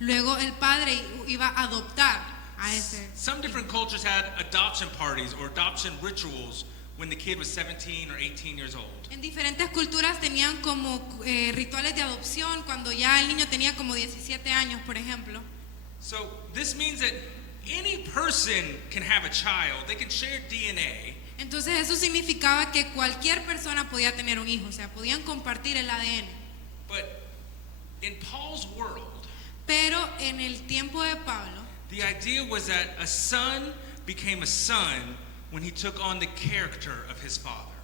luego el padre iba a adoptar a ese. Some different cultures had adoption parties or adoption rituals when the kid was 17 or 18 years old. En diferentes culturas tenían como rituales de adopción cuando ya el niño tenía como 17 años, por ejemplo. So this means that any person can have a child. They can share DNA. Entonces eso significaba que cualquier persona podía tener un hijo, o sea, podían compartir el ADN. But in Paul's world, Pero en el tiempo de Pablo, the idea was that a son became a son when he took on the character of his father.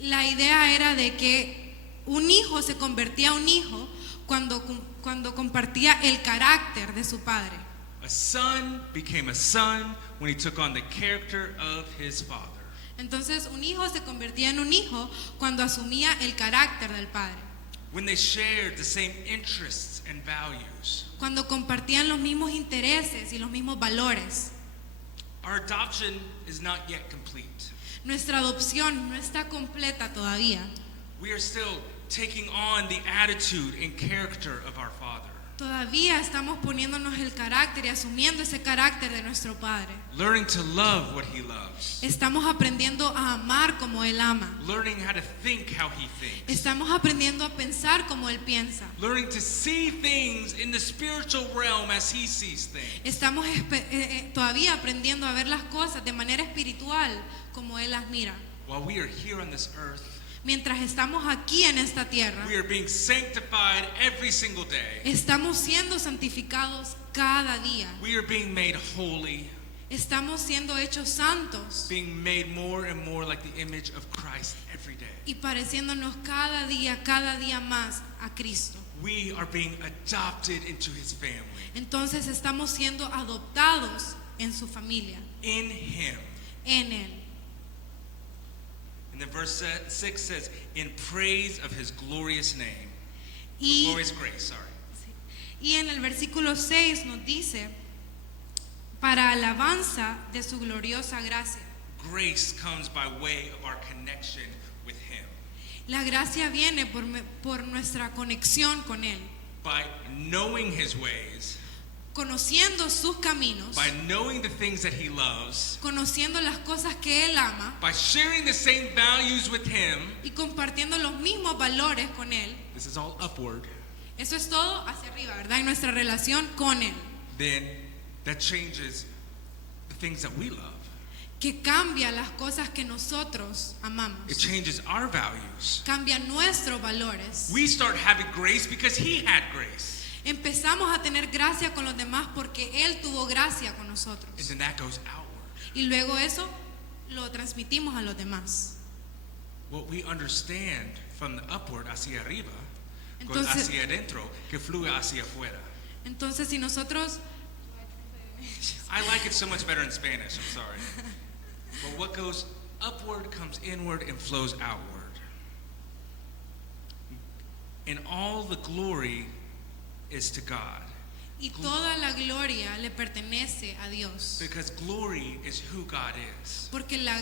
la idea era de que un hijo se convertía en un hijo cuando compartía el carácter de su padre. A son became a son when he took on the character of his father. Entonces un hijo se convertía en un hijo cuando asumía el carácter del padre. When they shared the same interests and values. Cuando compartían los mismos intereses y los mismos valores. Our adoption is not yet complete. Nuestra adopción no está completa todavía. We are still taking on the attitude and character of our Father. Todavía estamos poniéndonos el carácter y asumiendo ese carácter de nuestro Padre. Learning to love what He loves. Estamos aprendiendo a amar como Él ama. Learning how to think how He thinks. Estamos aprendiendo a pensar como Él piensa. Learning to see things in the spiritual realm as He sees things. Estamos todavía aprendiendo a ver las cosas de manera espiritual como Él las mira. While we are here on this earth, Mientras estamos aquí en esta tierra, we are being sanctified every single day. estamos siendo santificados cada día. We are being made holy, Estamos siendo hechos santos being made more and more like the image of Christ every day. y pareciéndonos cada día más a Cristo. We are being adopted into His family. Entonces estamos siendo adoptados en su familia, In Him. en Él. And then verse 6 says, in praise of His glorious name. Y, Glorious grace, sorry. y en el versículo 6 nos dice, para alabanza de su gloriosa gracia. Grace comes by way of our connection with Him. La gracia viene por nuestra conexión con Él, By knowing His ways, conociendo sus caminos, by knowing the things that He loves, conociendo las cosas que Él ama by sharing the same values with Him. y compartiendo los mismos valores con Él. This is all upward. Eso es todo hacia arriba, ¿verdad? Y nuestra relación con Él, Then that changes the things that we love. que cambia las cosas que nosotros amamos, It changes our values. cambia nuestros valores. We start having grace because He had grace. Empezamos a tener gracia con los demás porque Él tuvo gracia con nosotros. And then that goes outward. Y luego eso lo transmitimos a los demás. What we understand from the upward hacia arriba goes Entonces- hacia adentro, que fluye hacia afuera. Entonces, si nosotros, I like it so much better in Spanish, I'm sorry. But what goes upward comes inward and flows outward. And all the glory is to God. y toda la gloria le pertenece a Dios, Because glory is who God is porque la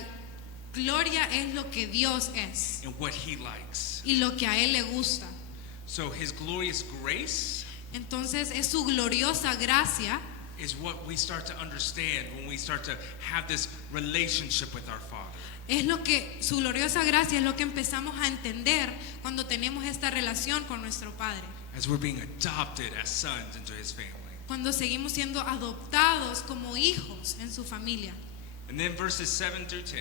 gloria es lo que Dios es and what He likes. y lo que a Él le gusta. So His glorious grace Entonces es su gloriosa gracia is what we start to understand when we start to have this relationship with our Father. es lo que su gloriosa gracia es lo que empezamos a entender cuando tenemos esta relación con nuestro Padre, As we're being adopted as sons into His family. cuando seguimos siendo adoptados como hijos en su familia. And then verses 7 through 10.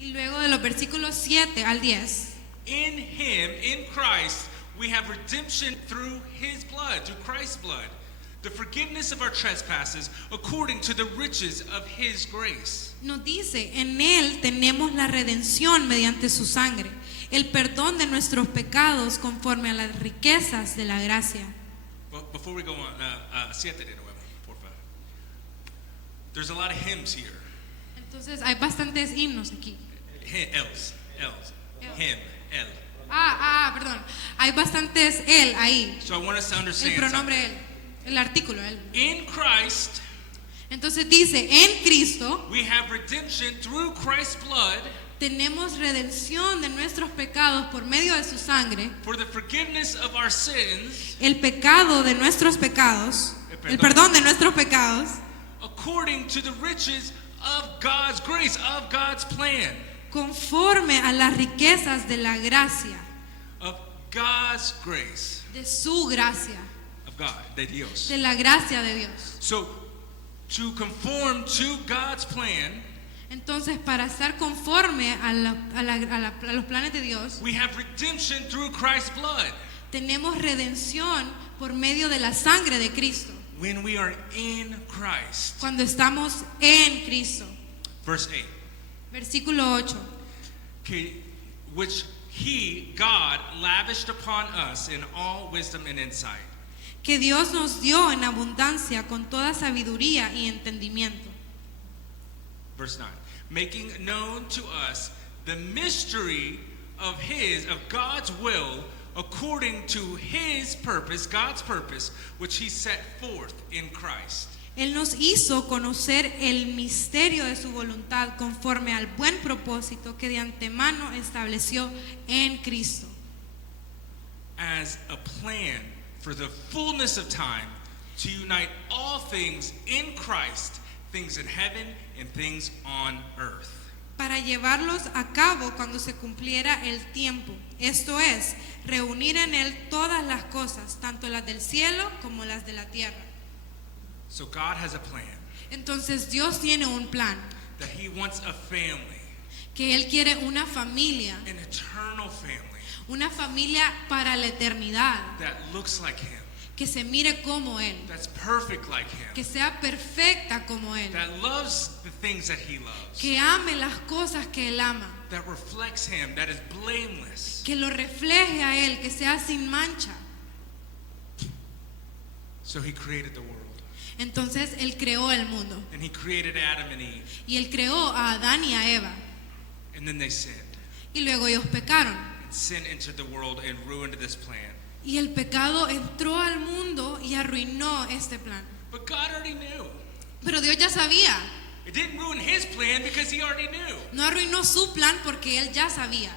Y luego de los versículos 7 al 10, In Him, in Christ, we have redemption through His blood, through Christ's blood, the forgiveness of our trespasses according to the riches of His grace. nos dice, en Él tenemos la redención mediante su sangre, el perdón de nuestros pecados conforme a las riquezas de la gracia. But before we go on, siete de nuevo, por favor. There's a lot of hymns here. Entonces hay bastantes himnos aquí. Els, him, el. Perdón. Hay bastantes Él ahí. So I want us to El understand pronombre something. Él. El artículo Él. In Christ, Entonces dice, en Cristo we have redemption through Christ's blood tenemos redención de nuestros pecados por medio de su sangre, for the forgiveness of our sins, el pecado de nuestros pecados, el perdón de nuestros pecados, according to the riches of God's grace, of God's plan. conforme a las riquezas de la gracia, of God's grace, de su gracia, of God, de Dios. de la gracia de Dios. So, to conform to God's plan, Entonces, para estar conforme a los planes de Dios, we have redemption through Christ's blood. tenemos redención por medio de la sangre de Cristo, When we are in Christ. cuando estamos en Cristo. Verse 8. Versículo 8. Which He, God, lavished upon us in all wisdom and insight. Que Dios nos dio en abundancia con toda sabiduría y entendimiento. Verse 9. Making known to us the mystery of God's will, according to His purpose, God's purpose, which He set forth in Christ. Él nos hizo conocer el misterio de su voluntad conforme al buen propósito que de antemano estableció en Cristo, As a plan for the fullness of time to unite all things in Christ, things in heaven and things on earth. para llevarlos a cabo cuando se cumpliera el tiempo. Esto es, reunir en Él todas las cosas, tanto las del cielo como las de la tierra. So God has a plan Entonces Dios tiene un plan, that He wants a family, que Él quiere una familia an eternal family para la eternidad, that looks like Him, que se mire como Él, that's perfect like Him, que sea perfecta como Él, that loves the things that He loves, que ame las cosas que Él ama, that reflects Him, that is blameless. que lo refleje a Él, que sea sin mancha. So He created the world, Entonces Él creó el mundo and He created Adam and Eve, y Él creó a Adán y a Eva and then they sinned. y luego ellos pecaron And sin entered the world and ruined this plan. y el pecado entró al mundo y arruinó este plan. But God already knew. Pero Dios ya sabía, It didn't ruin His plan because He already knew. no arruinó su plan porque Él ya sabía.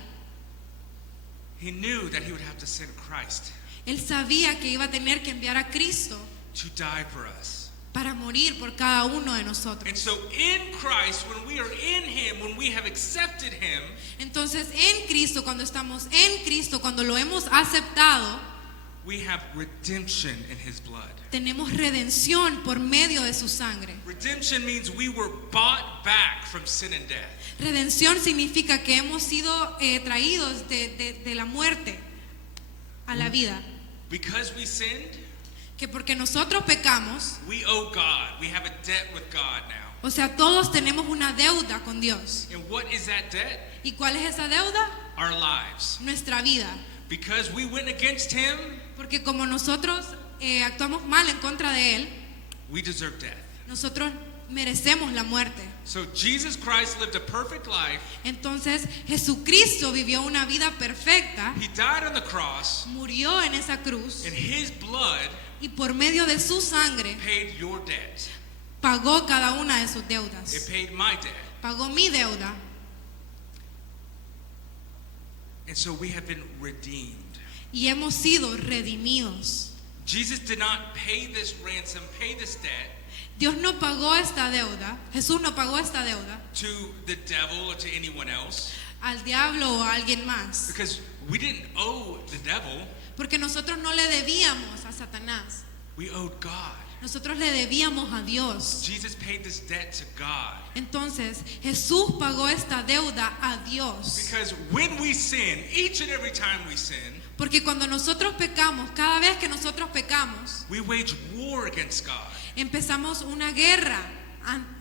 He knew that He would have to send Christ Él sabía que iba a tener que enviar a Cristo to die for us. para morir por cada uno de nosotros. And so in Christ, when we are in Him, when we have accepted Him, Entonces en Cristo, cuando estamos en Cristo, cuando lo hemos aceptado, we have redemption in His blood. tenemos redención por medio de su sangre. Redemption means we were bought back from sin and death. Redención significa que hemos sido traídos de la muerte a la vida. Because we sinned, Que porque nosotros pecamos, we owe God. We have a debt with God now. o sea, todos tenemos una deuda con Dios. And what is that debt? ¿Y cuál es esa deuda? Our lives. Nuestra vida. Because we went against Him, Porque como nosotros actuamos mal en contra de Él, we deserve death. nosotros merecemos la muerte. So Jesus Christ lived a perfect life. Entonces Jesucristo vivió una vida perfecta, He died on the cross, murió en esa cruz and His blood y por medio de su sangre paid your debt. pagó cada una de sus It deudas. paid my debt. Pagó mi deuda. And so we have been redeemed. Y hemos sido redimidos. Jesus did not pay this ransom, pay this debt Dios no pagó esta deuda, Jesús no pagó esta deuda to the devil or to anyone else, al diablo o a alguien más, because we didn't owe the devil, porque nosotros no le debíamos a Satanás, we owed God. nosotros le debíamos a Dios. Jesus paid this debt to God. Entonces Jesús pagó esta deuda a Dios, Because when we sin, each and every time we sin, porque cuando nosotros pecamos, cada vez que nosotros pecamos, we wage war against God. empezamos una guerra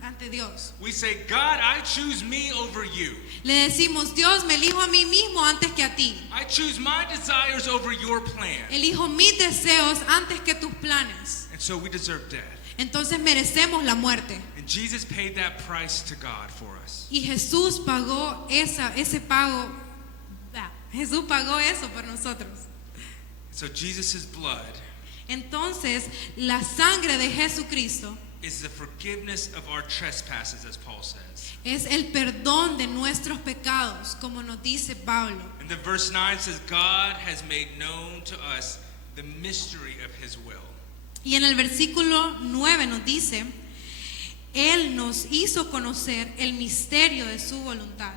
ante Dios. We say, God, I choose me over you. Le decimos, Dios, me elijo a mí mismo antes que a ti. I choose my desires over your plan. Elijo mis deseos antes que tus planes. And so we deserve death. Entonces merecemos la muerte. And Jesus paid that price to God for us. Y Jesús pagó ese pago. Jesús pagó eso por nosotros. So Jesus' blood Entonces, la sangre de Jesucristo is the forgiveness of our trespasses, as Paul says. es el perdón de nuestros pecados, como nos dice Pablo. And then verse 9 says, God has made known to us the mystery of His will. Y en el versículo 9 nos dice, Él nos hizo conocer el misterio de su voluntad.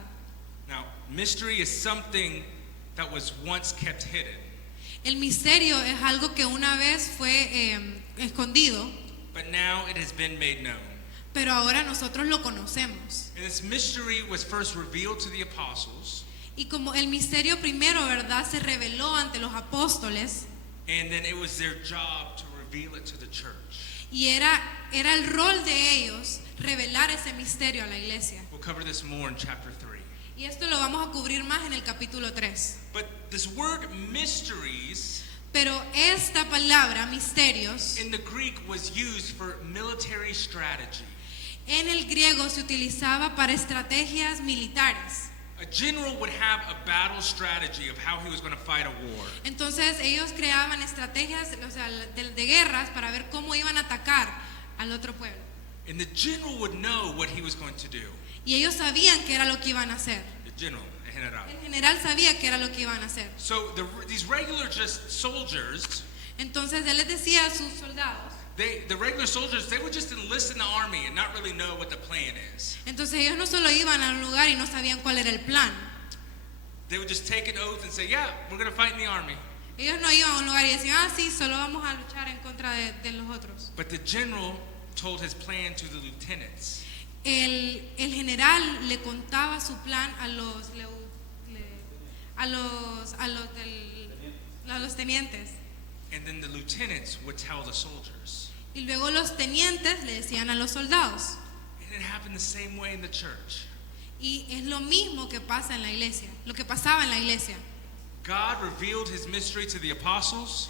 Now, Mystery is something that was once kept hidden, El misterio es algo que una vez fue escondido, but now it has been made known. pero ahora nosotros lo conocemos. And this mystery was first revealed to the apostles, Y como el misterio primero, ¿verdad?, se reveló ante los apóstoles, and then it was their job to reveal it to the church. y era el rol de ellos revelar ese misterio a la iglesia. We'll cover this more in chapter 3. Y esto lo vamos a cubrir más en el capítulo 3. But this word mysteries Pero esta palabra, misterios, in the Greek was used for military strategy. en el griego se utilizaba para estrategias militares. A general would have a battle strategy of how he was going to fight a war. Entonces ellos creaban estrategias, o sea, de guerras para ver cómo iban a atacar al otro pueblo. And the general would know what he was going to do. Y ellos sabían qué era lo que iban a hacer. The general, el general. El general sabía qué era lo que iban a hacer. So these regular just soldiers, Entonces él les decía a sus soldados. the regular soldiers, they would just enlist in the army and not really know what the plan is. Entonces ellos no solo iban a un lugar y no sabían cuál era el plan. They would just take an oath and say, yeah, we're going to fight in the army. Ellos no iban a un lugar y decían, sí, solo vamos a luchar en contra de los otros. But the general told his plan to the lieutenants. El general le contaba su plan a los tenientes. And then the lieutenants would tell the soldiers. Y luego los tenientes le decían a los soldados. And it happened the same way in the church. Y es lo mismo que pasa en la iglesia, lo que pasaba en la iglesia. God revealed his mystery to the apostles,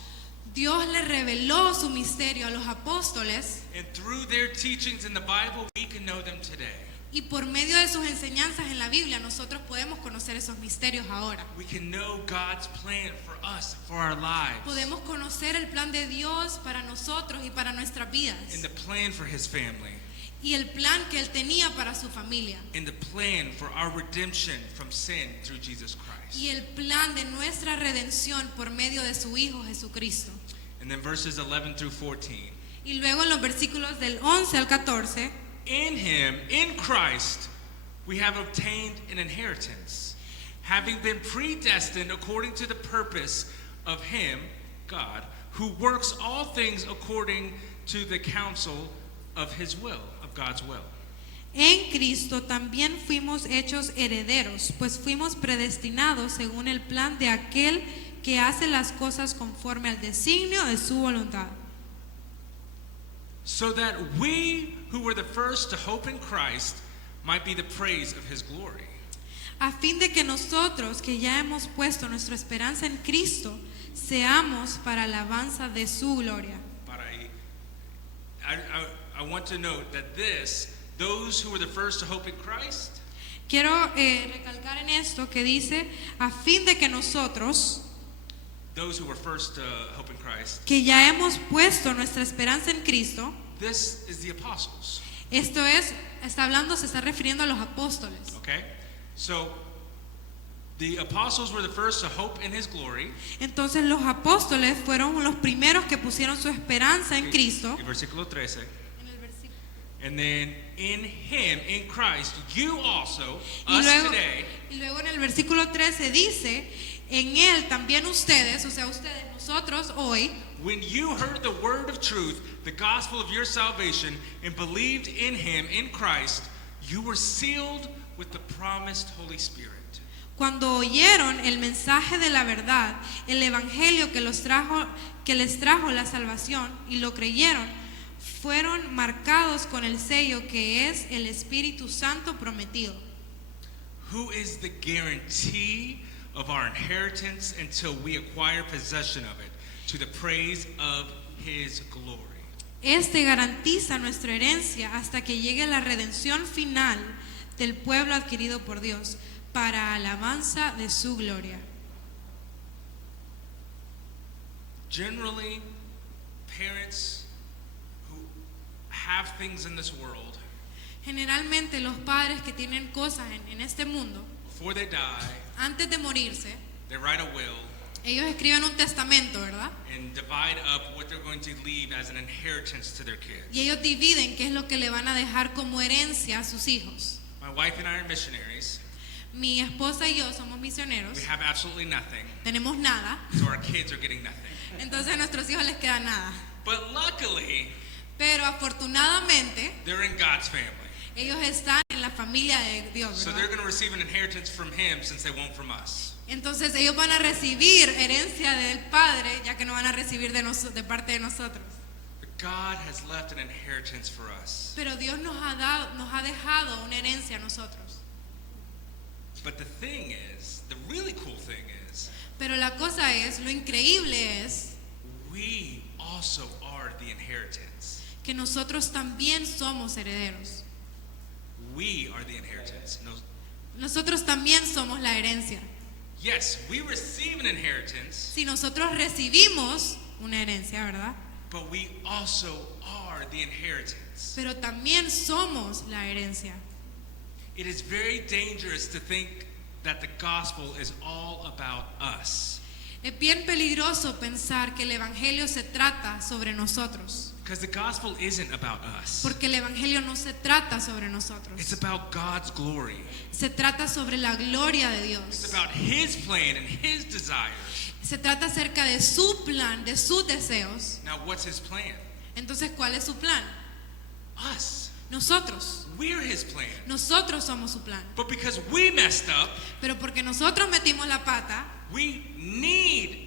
Dios le reveló su misterio a los apóstoles and through their teachings in the Bible, we can know them today. y por medio de sus enseñanzas en la Biblia nosotros podemos conocer esos misterios ahora. We can know God's plan for us, for our lives, Podemos conocer el plan de Dios para nosotros y para nuestras vidas. and the plan for his family, Y el plan que Él tenía para su familia. and the plan for our redemption from sin through Jesus Christ. Y el plan de nuestra redención por medio de su Hijo Jesucristo. And then verses 11 through 14. Y luego en los versículos del 11 al 14, In him, in Christ, we have obtained an inheritance, having been predestined according to the purpose of him, God, who works all things according to the counsel of his will, of God's will. en Cristo también fuimos hechos herederos, pues fuimos predestinados según el plan de aquel que hace las cosas conforme al designio de su voluntad. So that we who were the first to hope in Christ might be the praise of his glory. A fin de que nosotros que ya hemos puesto nuestra esperanza en Cristo, seamos para alabanza de su gloria. But I want to note that those who were the first to hope in Christ, Quiero recalcar en esto que dice, a fin de que nosotros, those who were first to hope in Christ, que ya hemos puesto nuestra esperanza en Cristo, this is the apostles. esto es, se está refiriendo a los apóstoles. Okay? So the apostles were the first to hope in his glory. Entonces los apóstoles fueron los primeros que pusieron su esperanza en Cristo. En versículo 13. En el versículo. And then in him, in Christ, you also, Y us luego, today, y luego en el versículo 13 dice, en él también ustedes, o sea ustedes, nosotros hoy, when you heard the word of truth, the gospel of your salvation, and believed in him, in Christ, you were sealed with the promised Holy Spirit. cuando oyeron el mensaje de la verdad, el evangelio que les trajo la salvación y lo creyeron, fueron marcados con el sello que es el Espíritu Santo prometido. Who is the guarantee of our inheritance until we acquire possession of it, to the praise of his glory. Este garantiza nuestra herencia hasta que llegue la redención final del pueblo adquirido por Dios, para alabanza de su gloria. Generally, parents who have things in this world, Generalmente los padres que tienen cosas en este mundo, before they die, antes de morirse, they write a will ellos escriben un testamento, ¿verdad? and divide up what they're going to leave as an inheritance to their kids. Y ellos dividen qué es lo que le van a dejar como herencia a sus hijos. My wife and I are missionaries, Mi esposa y yo somos misioneros, We have absolutely nothing, tenemos nada, so our kids are getting nothing. entonces a nuestros hijos les queda nada. But luckily, Pero afortunadamente, they're in God's family. ellos están en la familia de Dios, So ¿verdad? they're going to receive an inheritance from Him since they won't from us. Entonces ellos van a recibir herencia del Padre, ya que no van a recibir de parte de nosotros. But God has left an inheritance for us. Pero Dios nos ha dejado una herencia a nosotros. But the thing is, the really cool thing is, Pero la cosa es, lo increíble es we also are the inheritance. que nosotros también somos herederos. We are the inheritance. No, Nosotros también somos la herencia. yes, we receive an inheritance, Si nosotros recibimos una herencia, ¿verdad? but we also are the inheritance. Pero también somos la herencia. It is very dangerous to think that the gospel is all about us. Es bien peligroso pensar que el Evangelio se trata sobre nosotros. Because the gospel isn't about us. Porque el Evangelio no se trata sobre nosotros. It's about God's glory. Se trata sobre la gloria de It's Dios. about His plan and His desires. Se trata acerca de su plan, de sus deseos. Now, what's His plan? Entonces, ¿cuál es su plan? Us. Nosotros. We're His plan. Nosotros somos su plan. But because we messed up, Pero porque nosotros metimos la pata, we need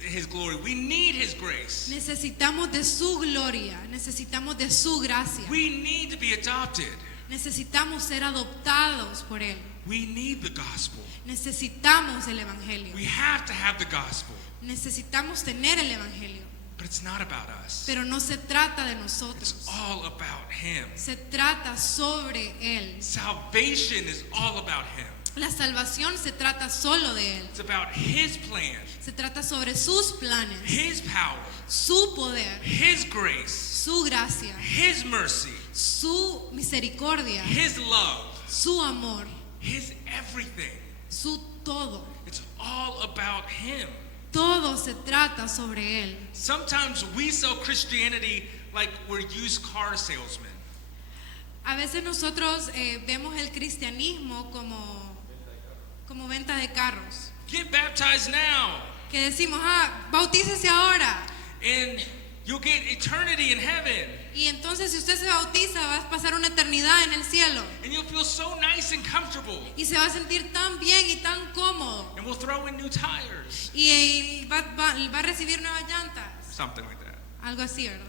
His glory. We need His grace. necesitamos de su gloria, necesitamos de su gracia. We need to be adopted. Necesitamos ser adoptados por Él. We need the gospel. Necesitamos el Evangelio. We have to have the gospel. Necesitamos tener el Evangelio. But it's not about us. Pero no se trata de It's nosotros. all about Him. Se trata sobre Él. Salvation is all about Him. La salvación se trata solo de Él. It's about His plan, Se trata sobre sus planes, His power, su poder, His grace, su gracia, His mercy, su misericordia, His love, su amor, His everything. su todo. It's all about Him. Todo se trata sobre Él. Sometimes we sell Christianity like we're used car salesmen. A veces nosotros vemos el cristianismo como venta de carros. Get baptized now, Que decimos, bautícese ahora. and you'll get eternity in heaven. Y entonces si usted se bautiza va a pasar una eternidad en el cielo. And you'll feel so nice and comfortable. Y se va a sentir tan bien y tan cómodo. And we'll throw in new tires. Y va a recibir nuevas llantas. Something like that. Algo así, ¿verdad?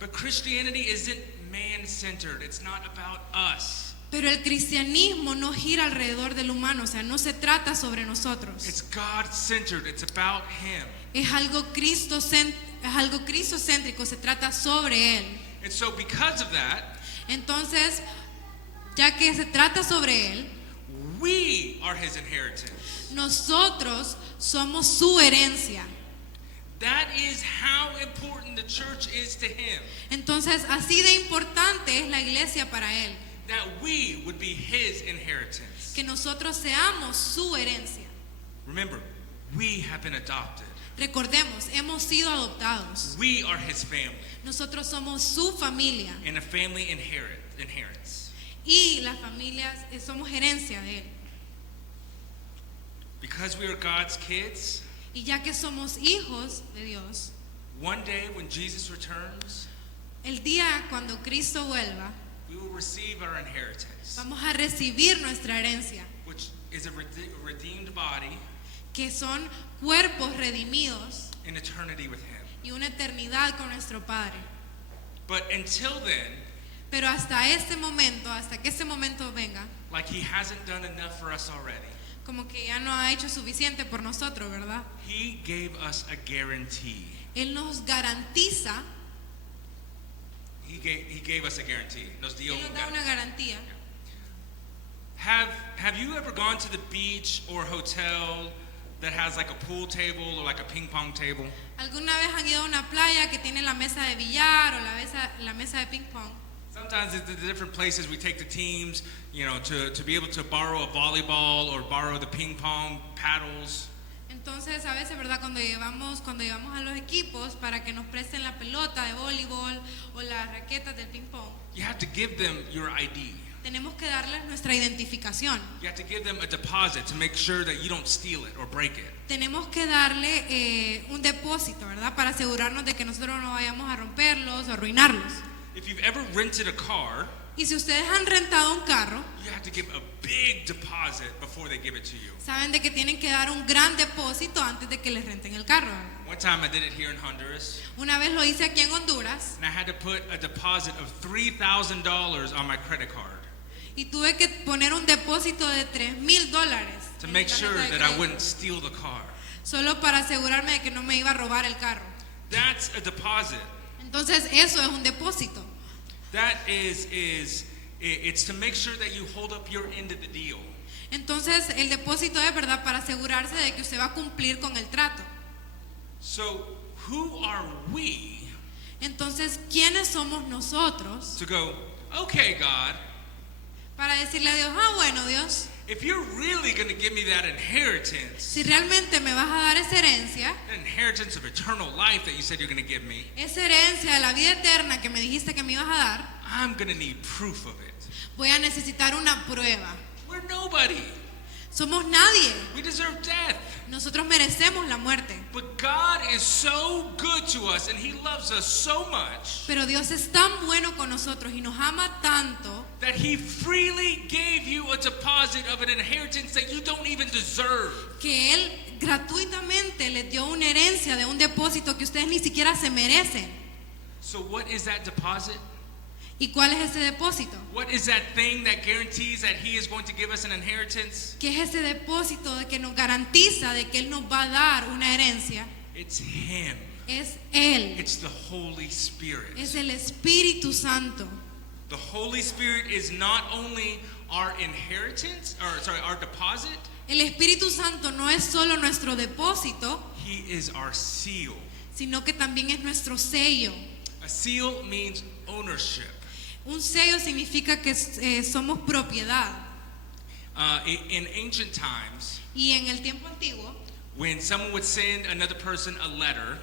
But Christianity isn't man-centered. It's not about us. Pero el cristianismo no gira alrededor del humano, o sea, no se trata sobre nosotros. It's God-centered. It's about Him. Es algo cristocéntrico, se trata sobre Él. And so because of that, Entonces, ya que se trata sobre Él, we are His inheritance. nosotros somos su herencia. That is how important the church is to Him. Entonces, así de importante es la iglesia para Él, That we would be His inheritance. que nosotros seamos su herencia. Remember, we have been adopted. Recordemos, hemos sido adoptados. We are His family. Nosotros somos su familia And a family inherits. y las familias somos herencia de Él. Because we are God's kids, Y ya que somos hijos de Dios, one day when Jesus returns, el día cuando Cristo vuelva, we will receive our inheritance, vamos a recibir nuestra herencia, which is a redeemed body que son cuerpos redimidos in eternity with Him. y una eternidad con nuestro Padre. But until then, Pero hasta ese momento, hasta que ese momento venga, like He hasn't done enough for us already, como que ya no ha hecho suficiente por nosotros, ¿verdad? He gave us a guarantee. Él nos garantiza, He gave us a guarantee. Nos dio Él nos un da una garantía. Have you ever gone to the beach or hotel that has like a pool table or like a ping pong table? ¿Alguna vez han ido a una playa que tiene la mesa de billar o la mesa de ping pong? Sometimes at the different places we take the teams, you know, to be able to borrow a volleyball or borrow the ping pong paddles. Entonces, a veces, ¿verdad? Cuando llevamos a los equipos para que nos presten la pelota de voleibol o las raquetas del ping pong, You have to give them your ID. tenemos que darles nuestra identificación. You have to give them a deposit to make sure that you don't steal it or break it. Tenemos que darle un depósito, ¿verdad? Para asegurarnos de que nosotros no vayamos a romperlos o arruinarlos. If you've ever rented a car, Y si ustedes han rentado un carro, you have to give a big deposit before they give it to you. saben de que tienen que dar un gran depósito antes de que les renten el carro. One time I did it here in Honduras, Una vez lo hice aquí en Honduras and I had to put a deposit of $3,000 on my credit card y tuve que poner un depósito de $3,000 to en mi make tarjeta sure de that I crédito, wouldn't steal the car. solo para asegurarme de que no me iba a robar el carro. That's a deposit. Entonces eso es un depósito. That it's to make sure that you hold up your end of the deal. Entonces el depósito es verdad para asegurarse de que usted va a cumplir con el trato. So who are we Entonces, ¿quiénes somos nosotros to go, okay, God, para decirle a Dios, bueno Dios, if you're really going to give me that inheritance, si realmente me vas a dar esa herencia of eternal life that you said you're going to give me, esa herencia de la vida eterna que me dijiste que me ibas a dar, I'm going to need proof of it. voy a necesitar una prueba. We're nobody. Somos nadie. We deserve death. Nosotros merecemos la muerte. But God is so good to us and He loves us so much Pero Dios es tan bueno con nosotros y nos ama tanto that He freely gave you a deposit of an inheritance that you don't even deserve. que Él gratuitamente les dio una herencia de un depósito que ustedes ni siquiera se merecen. So what is that deposit? ¿Y cuál es ese depósito? What is that thing that guarantees that He is going to give us an inheritance? ¿Qué es ese depósito de que nos garantiza de que Él nos va a dar una herencia? It's Him. Es Él, It's the Holy Spirit. es el Espíritu Santo. The Holy Spirit is not only our inheritance, our deposit, El Espíritu Santo no es solo nuestro depósito, He is our seal. sino que también es nuestro sello. A seal means ownership. Un sello significa que somos propiedad. In ancient times, Y en el tiempo antiguo, when someone would send another person a letter,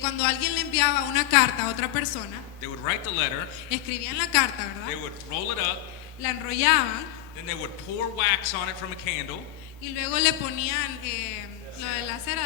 cuando alguien le enviaba una carta a otra persona, they would write the letter, escribían la carta, they ¿verdad? would roll it up, La enrollaban then they would pour wax on it from a candle, y luego le ponían lo de la cera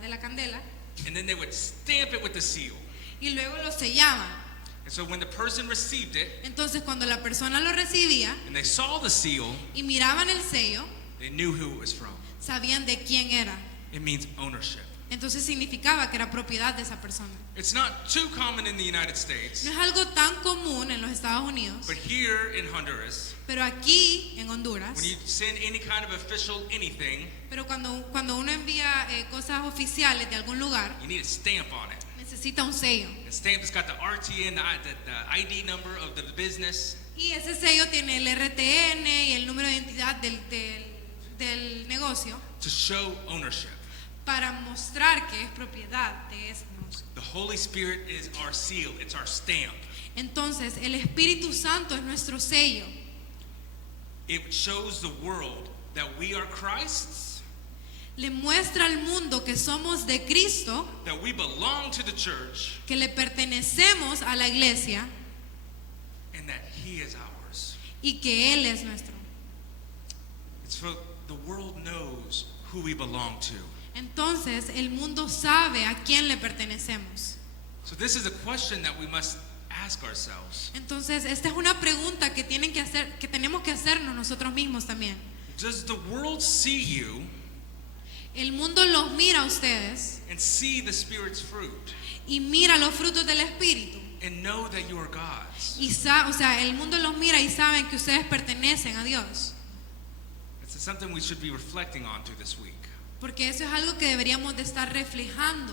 de la candela and then they would stamp it with the seal. y luego lo sellaban. And so when the person received it Entonces cuando la persona lo recibía and they saw the seal, y miraban el sello, they knew who it was from. sabían de quién era. It means ownership. Entonces significaba que era propiedad de esa persona. It's not too common in the United States, No es algo tan común en los Estados Unidos, but here in Honduras, pero aquí en Honduras, when you send any kind of official anything, pero cuando uno envía cosas oficiales de algún lugar, you need a stamp on it. necesita un sello. The stamp has got the RTN, the ID number of the business. Y ese sello tiene el RTN y el número de identidad del negocio To show ownership. para mostrar que es propiedad de ese negocio. The Holy Spirit is our seal, it's our stamp. Entonces, el Espíritu Santo es nuestro sello. It shows the world that we are Christ's, Le muestra al mundo que somos de Cristo, that we belong to the church, que le pertenecemos a la iglesia and that He is ours. y que Él es nuestro. It's so the world knows who we belong to. Entonces, el mundo sabe a quién le pertenecemos. So this is a question that we must ask ourselves. Entonces, esta es una pregunta que tenemos que hacernos nosotros mismos también. Does the world see you El mundo los mira a ustedes and see the Spirit's fruit y mira los frutos del Espíritu. and know that you are God's? Y el mundo los mira y saben que ustedes pertenecen a Dios. It's something we should be reflecting on through this week. Porque eso es algo que deberíamos de estar reflejando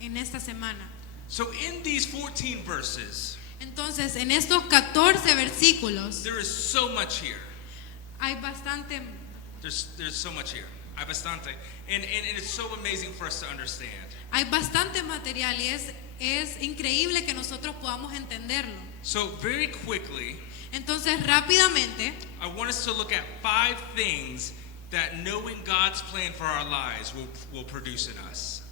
en esta semana. So in these 14 verses, Entonces, en estos 14 versículos there is so much here. hay bastante, There's so much here. Hay bastante. And it's so amazing for us to understand. hay bastante material y es increíble que nosotros podamos entenderlo. So very quickly, Entonces, rápidamente, I want us to look at 5 things that knowing God's plan for our lives will produce in us.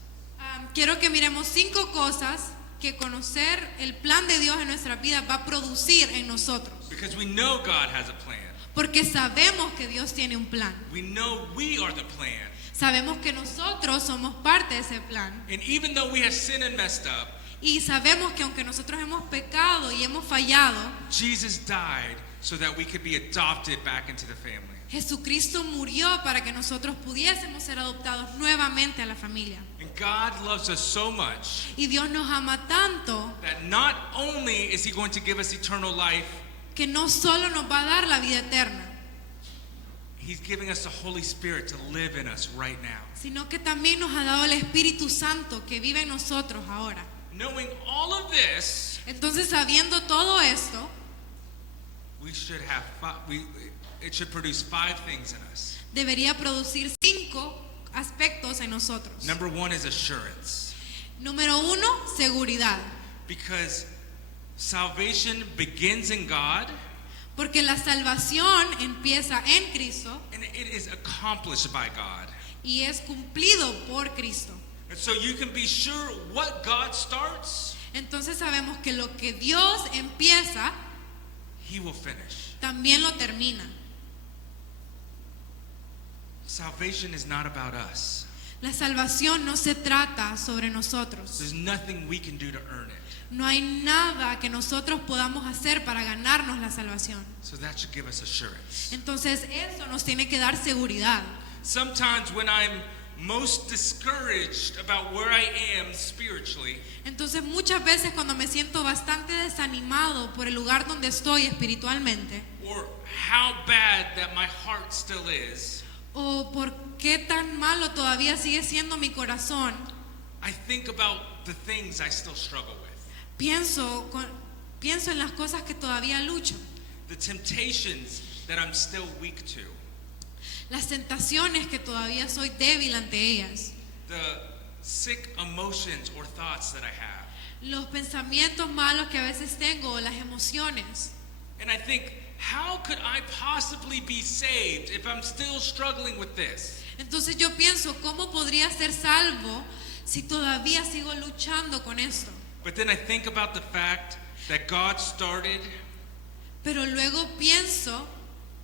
quiero que miremos 5 cosas que conocer el plan de Dios en nuestra vida va a producir en nosotros. Because we know God has a plan. Porque sabemos que Dios tiene un plan. We know we are the plan. Sabemos que nosotros somos parte de ese plan. And even though we have sinned and messed up, Y sabemos que aunque nosotros hemos pecado y hemos fallado, Jesus died so that we could be adopted back into the family. Jesucristo murió para que nosotros pudiésemos ser adoptados nuevamente a la familia. And God loves us so much Y Dios nos ama tanto that not only is He going to give us eternal life, que no solo nos va a dar la vida eterna, He's giving us the Holy Spirit to live in us right now. sino que también nos ha dado el Espíritu Santo que vive en nosotros ahora. Knowing all of this, Entonces, sabiendo todo esto, we should have it should produce 5 things in us. debería producir 5 aspectos en nosotros. Number 1 is assurance, Número 1, seguridad. because salvation begins in God Porque la salvación empieza en Cristo and it is accomplished by God. y es cumplido por Cristo. And so you can be sure what God starts, Entonces sabemos que lo que Dios empieza, He will finish. también lo termina. Salvation is not about us. La salvación no se trata sobre nosotros. There's nothing we can do to earn it. No hay nada que nosotros podamos hacer para ganarnos la salvación. So that should give us assurance. Entonces eso nos tiene que dar seguridad. Sometimes when I'm most discouraged about where I am spiritually, Entonces muchas veces cuando me siento bastante desanimado por el lugar donde estoy espiritualmente, or how bad that my heart still is, o por qué tan malo todavía sigue siendo mi corazón, I think about the things I still struggle with, pienso en las cosas que todavía lucho, the temptations that I'm still weak to, las tentaciones que todavía soy débil ante ellas, the sick emotions or thoughts that I have. los pensamientos malos que a veces tengo, o las emociones. And I think, how could I possibly be saved if I'm still struggling with this? Entonces yo pienso, ¿cómo podría ser salvo si todavía sigo luchando con esto? But then I think about the fact that God started Pero luego pienso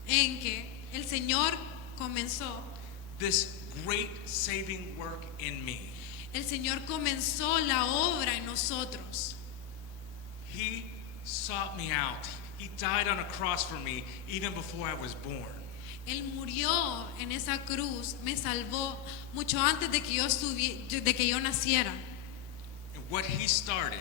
en que el Señor comenzó, this great saving work in me. el Señor comenzó la obra en nosotros. He sought me out. He died on a cross for me even before I was born. Él murió en esa cruz, me salvó mucho antes de que yo naciera. And what He started,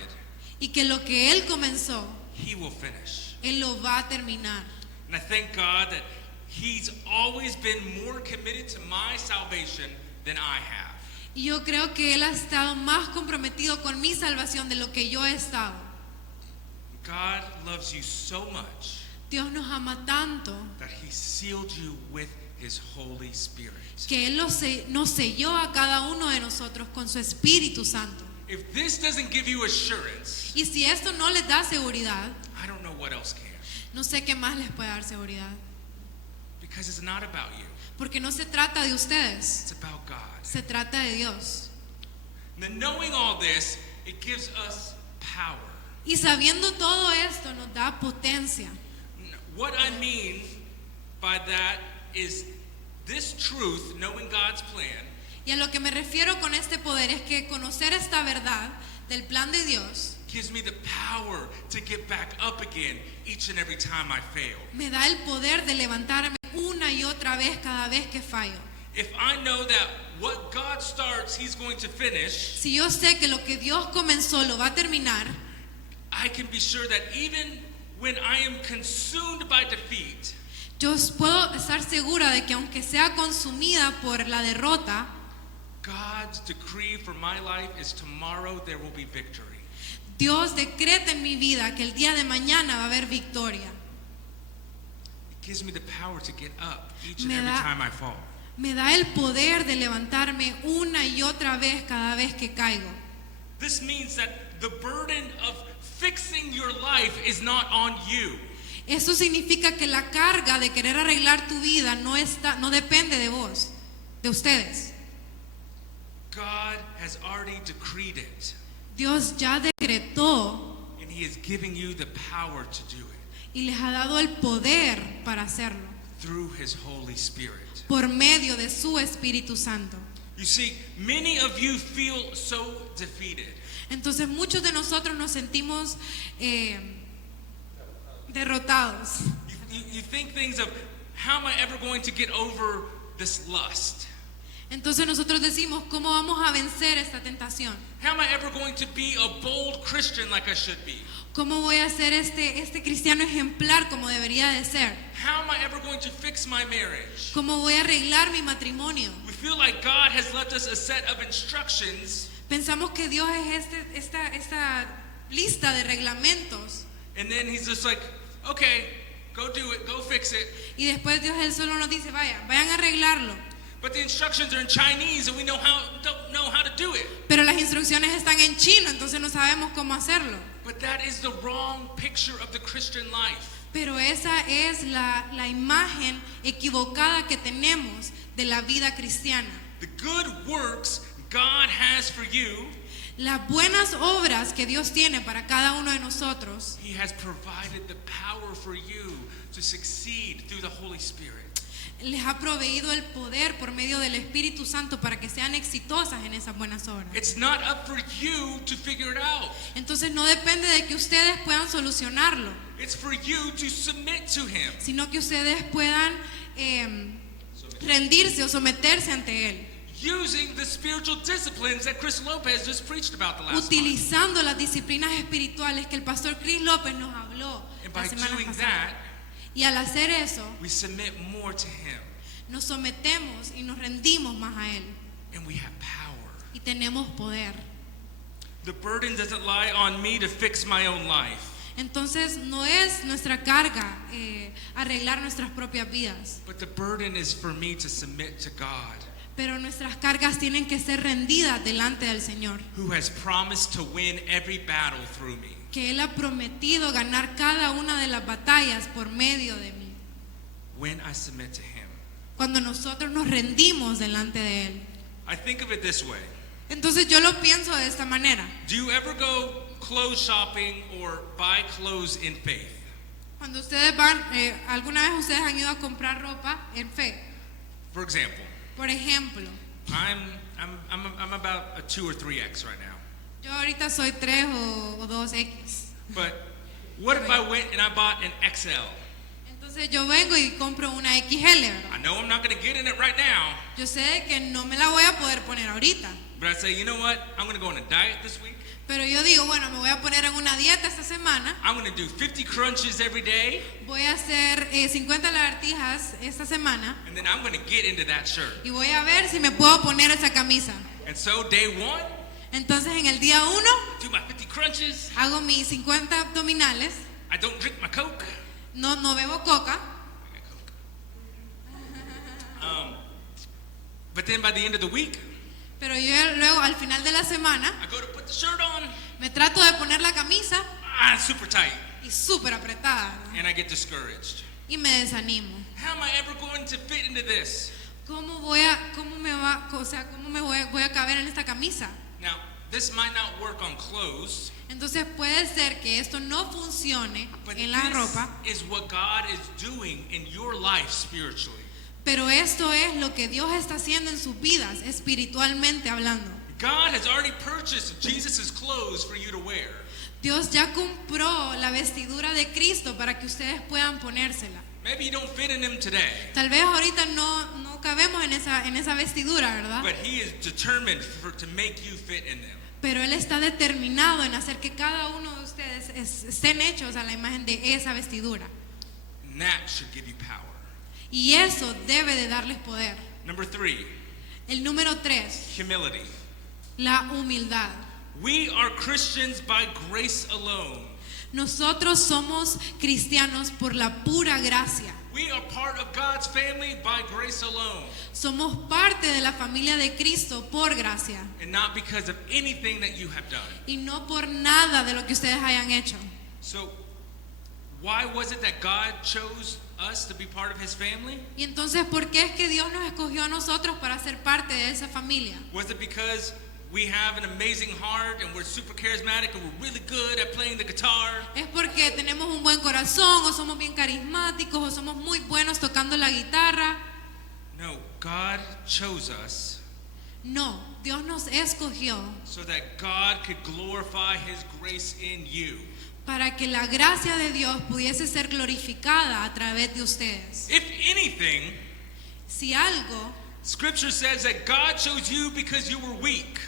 Y que lo que Él comenzó, He will finish. Él lo va a terminar. And I thank God that He's always been more committed to my salvation than I have. Y yo creo que Él ha estado más comprometido con mi salvación de lo que yo he estado. God loves you so much Dios nos ama tanto that He sealed you with His Holy Spirit. que Él nos selló a cada uno de nosotros con su Espíritu Santo. If this doesn't give you assurance, Y si esto no les da seguridad, I don't know what else can. no sé qué más les puede dar seguridad. Because it's not about you, Porque no se trata de ustedes, it's about God. se trata de Dios. And then knowing all this, it gives us power. Y sabiendo todo esto nos da potencia. What I mean by that is this truth, knowing God's plan, Y a lo que me refiero con este poder es que conocer esta verdad del plan de Dios gives me the power to get back up again each and every time I fail. me da el poder de levantarme una y otra vez cada vez que fallo. If I know that what God starts, He's going to finish, Si yo sé que lo que Dios comenzó lo va a terminar, I can be sure that even when I am consumed by defeat, yo puedo estar segura de que aunque sea consumida por la derrota, God's decree for my life is tomorrow there will be victory. Dios decreta en mi vida que el día de mañana va a haber victoria. It gives me the power to get up each and Me every da- time I fall. Me da el poder de levantarme una y otra vez cada vez que caigo. This means that the burden of fixing your life is not on you. Eso significa que la carga de querer arreglar tu vida no depende de vos, de ustedes. God has already decreed it. Dios ya decretó and He is giving you the power to do it y les ha dado el poder para hacerlo through His Holy Spirit. por medio de su Espíritu Santo. You see, many of you feel so defeated. Entonces muchos de nosotros nos sentimos derrotados. You think things of, how am I ever going to get over this lust? Entonces nosotros decimos, ¿cómo vamos a vencer esta tentación? How am I ever going to be a bold Christian like I should be? ¿Cómo voy a ser este cristiano ejemplar como debería de ser? How am I ever going to fix my marriage? ¿Cómo voy a arreglar mi matrimonio? We feel like God has left us a set of instructions, Pensamos que Dios es esta lista de reglamentos and then He's just like, okay, go do it, go fix it. y después Dios Él solo nos dice, vayan a arreglarlo. But the instructions are in Chinese, and we don't know how to do it. Pero las instrucciones están en chino, entonces no sabemos cómo hacerlo. But that is the wrong picture of the Christian life. Pero esa es la imagen equivocada que tenemos de la vida cristiana. The good works God has for you, Las buenas obras que Dios tiene para cada uno de nosotros, He has provided the power for you to succeed through the Holy Spirit. les ha proveído el poder por medio del Espíritu Santo para que sean exitosas en esas buenas obras. It's not up for you to figure it out. Entonces no depende de que ustedes puedan solucionarlo, It's for you to submit to Him. sino que ustedes puedan rendirse o someterse ante Él, Using the spiritual disciplines that Chris Lopez just preached about the last month. utilizando las disciplinas espirituales que el pastor Chris López nos habló And la by semana doing pasada. that, Y al hacer eso, we submit more to Him. nos sometemos y nos rendimos más a Él And we have power. y tenemos poder. The burden doesn't lie on me to fix my own life. Entonces no es nuestra carga arreglar nuestras propias vidas, But the burden is for me to submit to God, pero nuestras cargas tienen que ser rendidas delante del Señor, who has promised to win every battle through me. que Él ha prometido ganar cada una de las batallas por medio de mí. When I submit to Him. Cuando nosotros nos rendimos delante de Él. I think of it this way. Entonces yo lo pienso de esta manera. Do you ever go clothes shopping or buy clothes in faith? Cuando ustedes van, alguna vez ustedes han ido a comprar ropa en fe. For example, Por ejemplo, I'm about a 2 or 3X right now. yo ahorita soy 3 o 2X. But what if I went and I bought an XL? Entonces yo vengo y compro una XL, ¿verdad? I know I'm not going to get in it right now, Yo sé que no me la voy a poder poner ahorita. but I say, you know what? I'm going to go on a diet this week. Pero yo digo, bueno, me voy a poner en una dieta esta semana. I'm going to do 50 crunches every day, Voy a hacer 50 lagartijas esta semana. and then I'm going to get into that shirt. Y voy a ver si me puedo poner esa camisa. And so day 1, Entonces en el día 1 do my 50 crunches. hago mis 50 abdominales. I don't drink my Coke. No bebo coca. I got Coke. But then by the end of the week, Pero yo luego al final de la semana I go to put the shirt on. me trato de poner la camisa It's super tight, y súper apretada, ¿verdad? and I get discouraged. Y me desanimo. How am I ever going to fit into this? ¿Cómo voy a caber en esta camisa? Now, this might not work on clothes, Entonces puede ser que esto no funcione but en la ropa, this is what God is doing in your life spiritually. pero esto es lo que Dios está haciendo en sus vidas, espiritualmente hablando. God has already purchased Jesus' clothes for you to wear. Dios ya compró la vestidura de Cristo para que ustedes puedan ponérsela. Maybe you don't fit in them today, Tal vez ahorita no cabemos en esa vestidura, ¿verdad? but He is determined to make you fit in them. Pero Él está determinado en hacer que cada uno de ustedes estén hechos a la imagen de esa vestidura. And that should give you power. Y eso debe de darles poder. Number 3, El número 3, humility. la humildad. We are Christians by grace alone. Nosotros somos cristianos por la pura gracia. We are part of God's family by grace alone, Somos parte de la familia de Cristo por gracia and not because of anything that you have done. y no por nada de lo que ustedes hayan hecho. So, why was it that God chose us to be part of His family? Y entonces, ¿por qué es que Dios nos escogió a nosotros para ser parte de esa familia? Was it because we have an amazing heart and we're super charismatic and we're really good at playing the guitar. es porque tenemos un buen corazón o somos bien carismáticos o somos muy buenos tocando la guitarra. No, God chose us No, Dios nos escogió so that God could glorify His grace in you. para que la gracia de Dios pudiese ser glorificada a través de ustedes. If anything, Si algo Scripture says that God chose you because you were weak.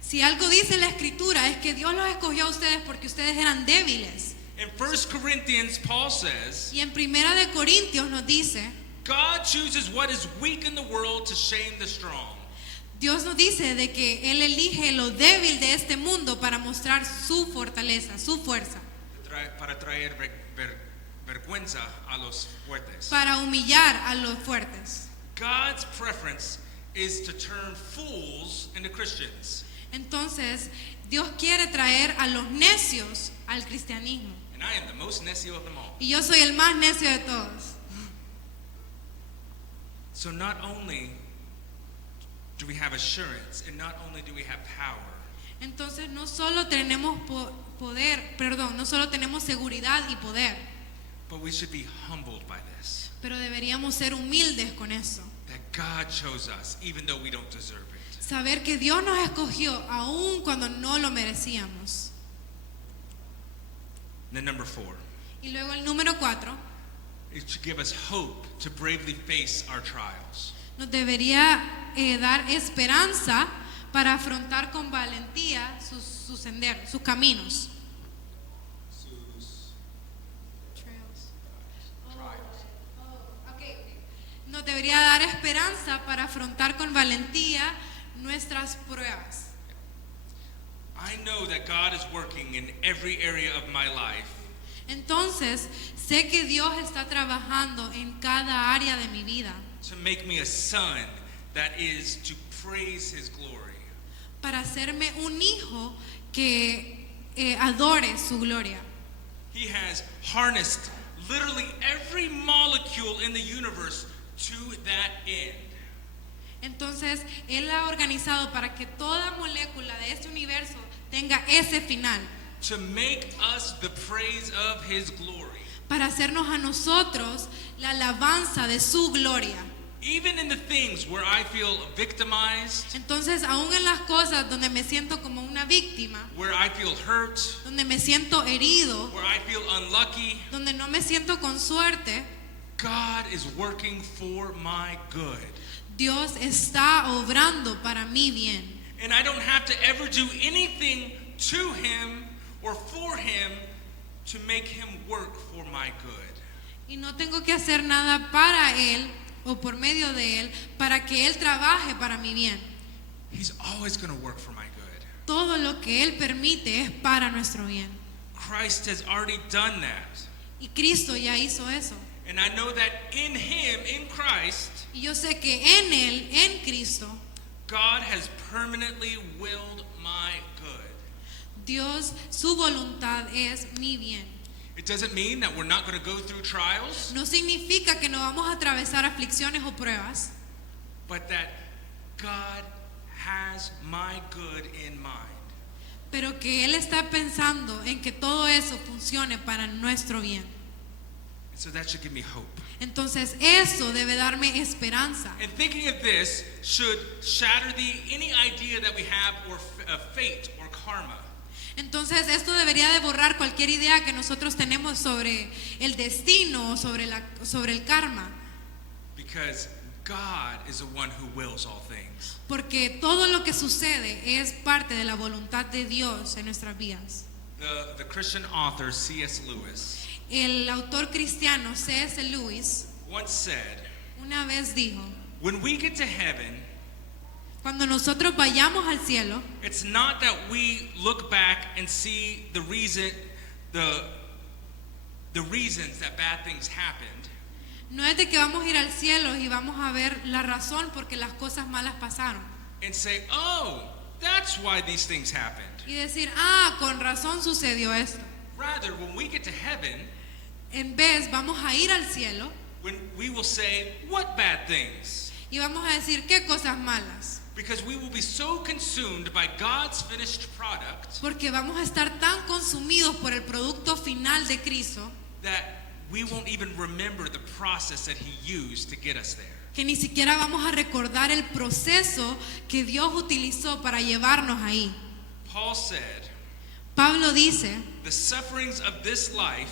Si algo dice la escritura es que Dios los escogió a ustedes porque ustedes eran débiles. In 1 Corinthians, Paul says, Y en Primera de Corintios nos dice, God chooses what is weak in the world to shame the strong. Dios nos dice de que Él elige lo débil de este mundo para mostrar su fortaleza, su fuerza, Para traer vergüenza a los fuertes. para humillar a los fuertes. God's preference is to turn fools into Christians. Entonces, Dios quiere traer a los necios al cristianismo. And I am the most necio of them all. Y yo soy el más necio de todos. So not only do we have assurance and not only do we have power, Entonces, no solo tenemos no solo tenemos seguridad y poder, but we should be humbled by this. pero deberíamos ser humildes con eso. That God chose us even though we don't deserve it. Saber que Dios nos escogió aun cuando no lo merecíamos. Then number 4, Y luego el número 4, it should give us hope to bravely face our trials. nos debería dar esperanza para afrontar con valentía sus senderos, sus caminos. Nos debería dar esperanza para afrontar con valentía nuestras pruebas. I know that God is working in every area of my life Entonces, sé que Dios está trabajando en cada área de mi vida to make me a son that is to praise His glory. para hacerme un hijo que adore su gloria. He has harnessed literally every molecule in the universe to that end. Entonces, Él ha organizado para que toda molécula de este universo tenga ese final, To make us the praise of His glory. para hacernos a nosotros la alabanza de su gloria. Even in the things where I feel victimized, Entonces, aún en las cosas donde me siento como una víctima, where I feel hurt, donde me siento herido, where I feel unlucky, donde no me siento con suerte, God is working for my good. Dios está obrando para mi bien. And I don't have to ever do anything to Him or for Him to make Him work for my good. Y no tengo que hacer nada para Él o por medio de Él para que Él trabaje para mi bien. He's always going to work for my good. Todo lo que Él permite es para nuestro bien. Christ has already done that. Y Cristo ya hizo eso. And I know that in Him, in Christ, Y yo sé que en Él, en Cristo, God has permanently willed my good. Dios, su voluntad es mi bien. It doesn't mean that we're not going to go through trials, No significa que no vamos a atravesar aflicciones o pruebas, but that God has my good in mind. pero que Él está pensando en que todo eso funcione para nuestro bien. And so that should give me hope. Entonces eso debe darme esperanza. And thinking of this should shatter any idea that we have of fate or karma. Entonces esto debería de borrar cualquier idea que nosotros tenemos sobre el destino o sobre el karma, Because God is the one who wills all things. porque todo lo que sucede es parte de la voluntad de Dios en nuestras vidas. The Christian author C.S. Lewis El autor cristiano C.S. Lewis once said, una vez dijo, when we get to heaven, cuando nosotros vayamos al cielo, it's not that we look back and see the reasons that bad things happened, no es de que vamos a ir al cielo y vamos a ver la razón por qué las cosas malas pasaron and say, oh, that's why these things happened. y decir, con razón sucedió esto. Rather, when we get to heaven, En vez, vamos a ir al cielo when we will say, what bad things? y vamos a decir, ¿qué cosas malas? Because we will be so consumed by God's finished product Porque vamos a estar tan consumidos por el producto final de Cristo that we won't even remember the process that He used to get us there. que ni siquiera vamos a recordar el proceso que Dios utilizó para llevarnos ahí. Paul said, Pablo dice, the sufferings of this life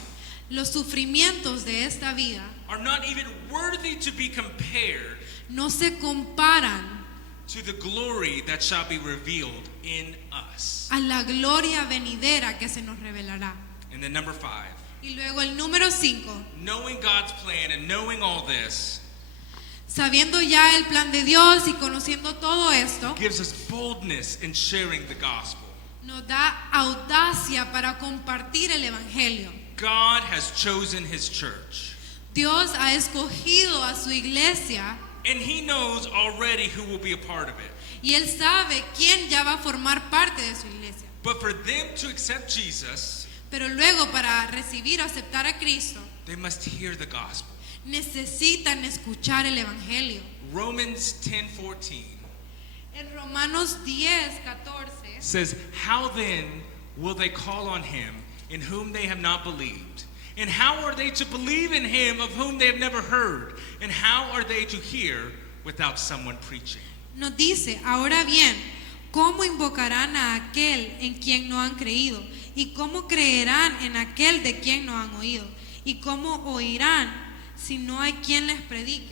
los sufrimientos de esta vida are not even worthy to be compared no se comparan to the glory that shall be revealed in us. a la gloria venidera que se nos revelará. And then number 5, Y luego el número 5, knowing God's plan and knowing all this sabiendo ya el plan de Dios y conociendo todo esto, gives us boldness in sharing the gospel. nos da audacia para compartir el evangelio. God has chosen His church, Dios ha escogido a su iglesia and He knows already who will be a part of it. y él sabe quién ya va a formar parte de su iglesia. But for them to accept Jesus, Pero luego para recibir o aceptar a Cristo, they must hear the gospel. necesitan escuchar el evangelio. Romans 10:14 En Romanos 10:14 says, "How then will they call on Him in whom they have not believed? And how are they to believe in Him of whom they have never heard? And how are they to hear without someone preaching?" nos dice, ahora bien, ¿cómo invocarán a aquel en quien no han creído? ¿Y cómo creerán en aquel de quien no han oído? ¿Y cómo oirán si no hay quien les predique?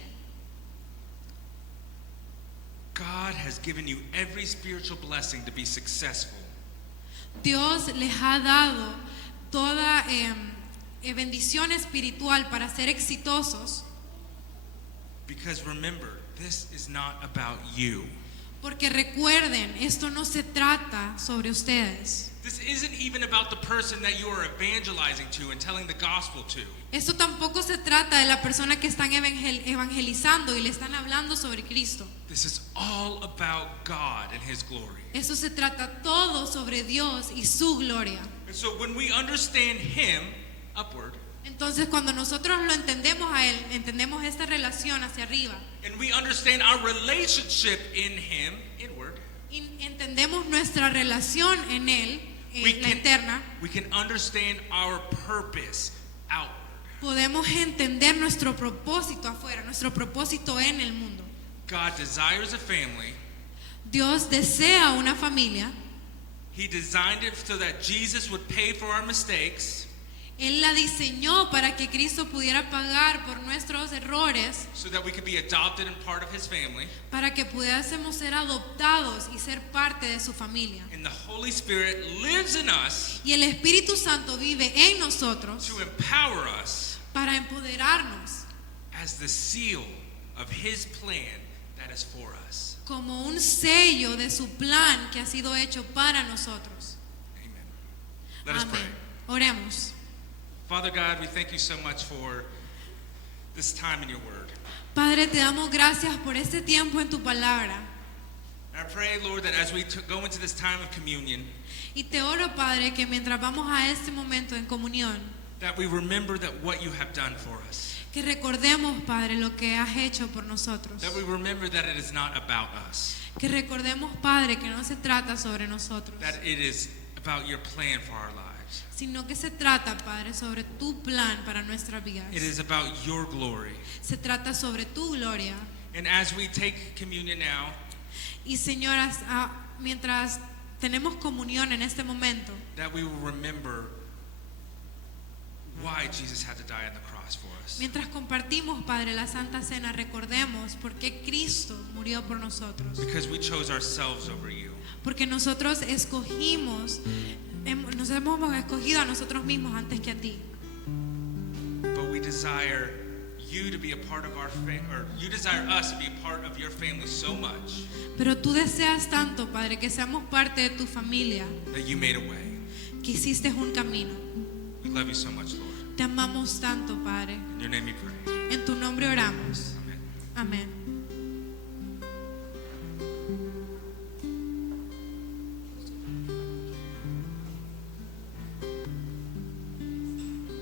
God has given you every spiritual blessing to be successful. Dios les ha dado toda bendición espiritual para ser exitosos, Because remember, this is not about you. porque recuerden, esto no se trata sobre ustedes. This isn't even about the person that you are evangelizing to and telling the gospel to. Esto tampoco se trata de la persona que están evangelizando y le están hablando sobre Cristo. This is all about God and His glory. Eso se trata todo sobre Dios y su gloria. And so when we understand Him upward, Entonces cuando nosotros lo entendemos a Él, entendemos esta relación hacia arriba and we understand our relationship in Him inward, y entendemos nuestra relación en Él, la eterna, we can understand our purpose outward. podemos entender nuestro propósito afuera, nuestro propósito en el mundo. God desires a family. Dios desea una familia. He designed it so that Jesus would pay for our mistakes, Él la diseñó para que Cristo pudiera pagar por nuestros errores, so that we could be adopted and part of His family. para que pudiésemos ser adoptados y ser parte de su familia. And the Holy Spirit lives in us Y el Espíritu Santo vive en nosotros to empower us para empoderarnos as the seal of His plan that is for us. como un sello de su plan que ha sido hecho para nosotros. Amen. Let us pray. Amén. Oremos. Father God, we thank you so much for this time in your word. Padre, te damos gracias por este tiempo en tu palabra. And I pray, Lord, that as we go into this time of communion, Y te oro, Padre, que mientras vamos a este momento en comunión, that we remember that what you have done for us. que recordemos, Padre, lo que has hecho por nosotros. That we remember that it is not about us. Que recordemos, Padre, que no se trata sobre nosotros, That it is about your plan for our lives. sino que se trata, Padre, sobre tu plan para nuestras vidas. It is about your glory. Se trata sobre tu gloria. And as we take communion now, Y señoras, mientras tenemos comunión en este momento, that we will remember why Jesus had to die on the cross for us. mientras compartimos, Padre, la Santa Cena, recordemos por qué Cristo murió por nosotros. Because we chose ourselves over you. Porque nosotros nos hemos escogido a nosotros mismos antes que a ti. But we desire you to be a part of our or you desire us to be a part of your family so much Pero tú deseas tanto, Padre, que seamos parte de tu familia, that you made a way. que hiciste un camino. We love you so much, Lord. Te amamos tanto, Padre. In your name we pray. En tu nombre oramos. Amen. Amén.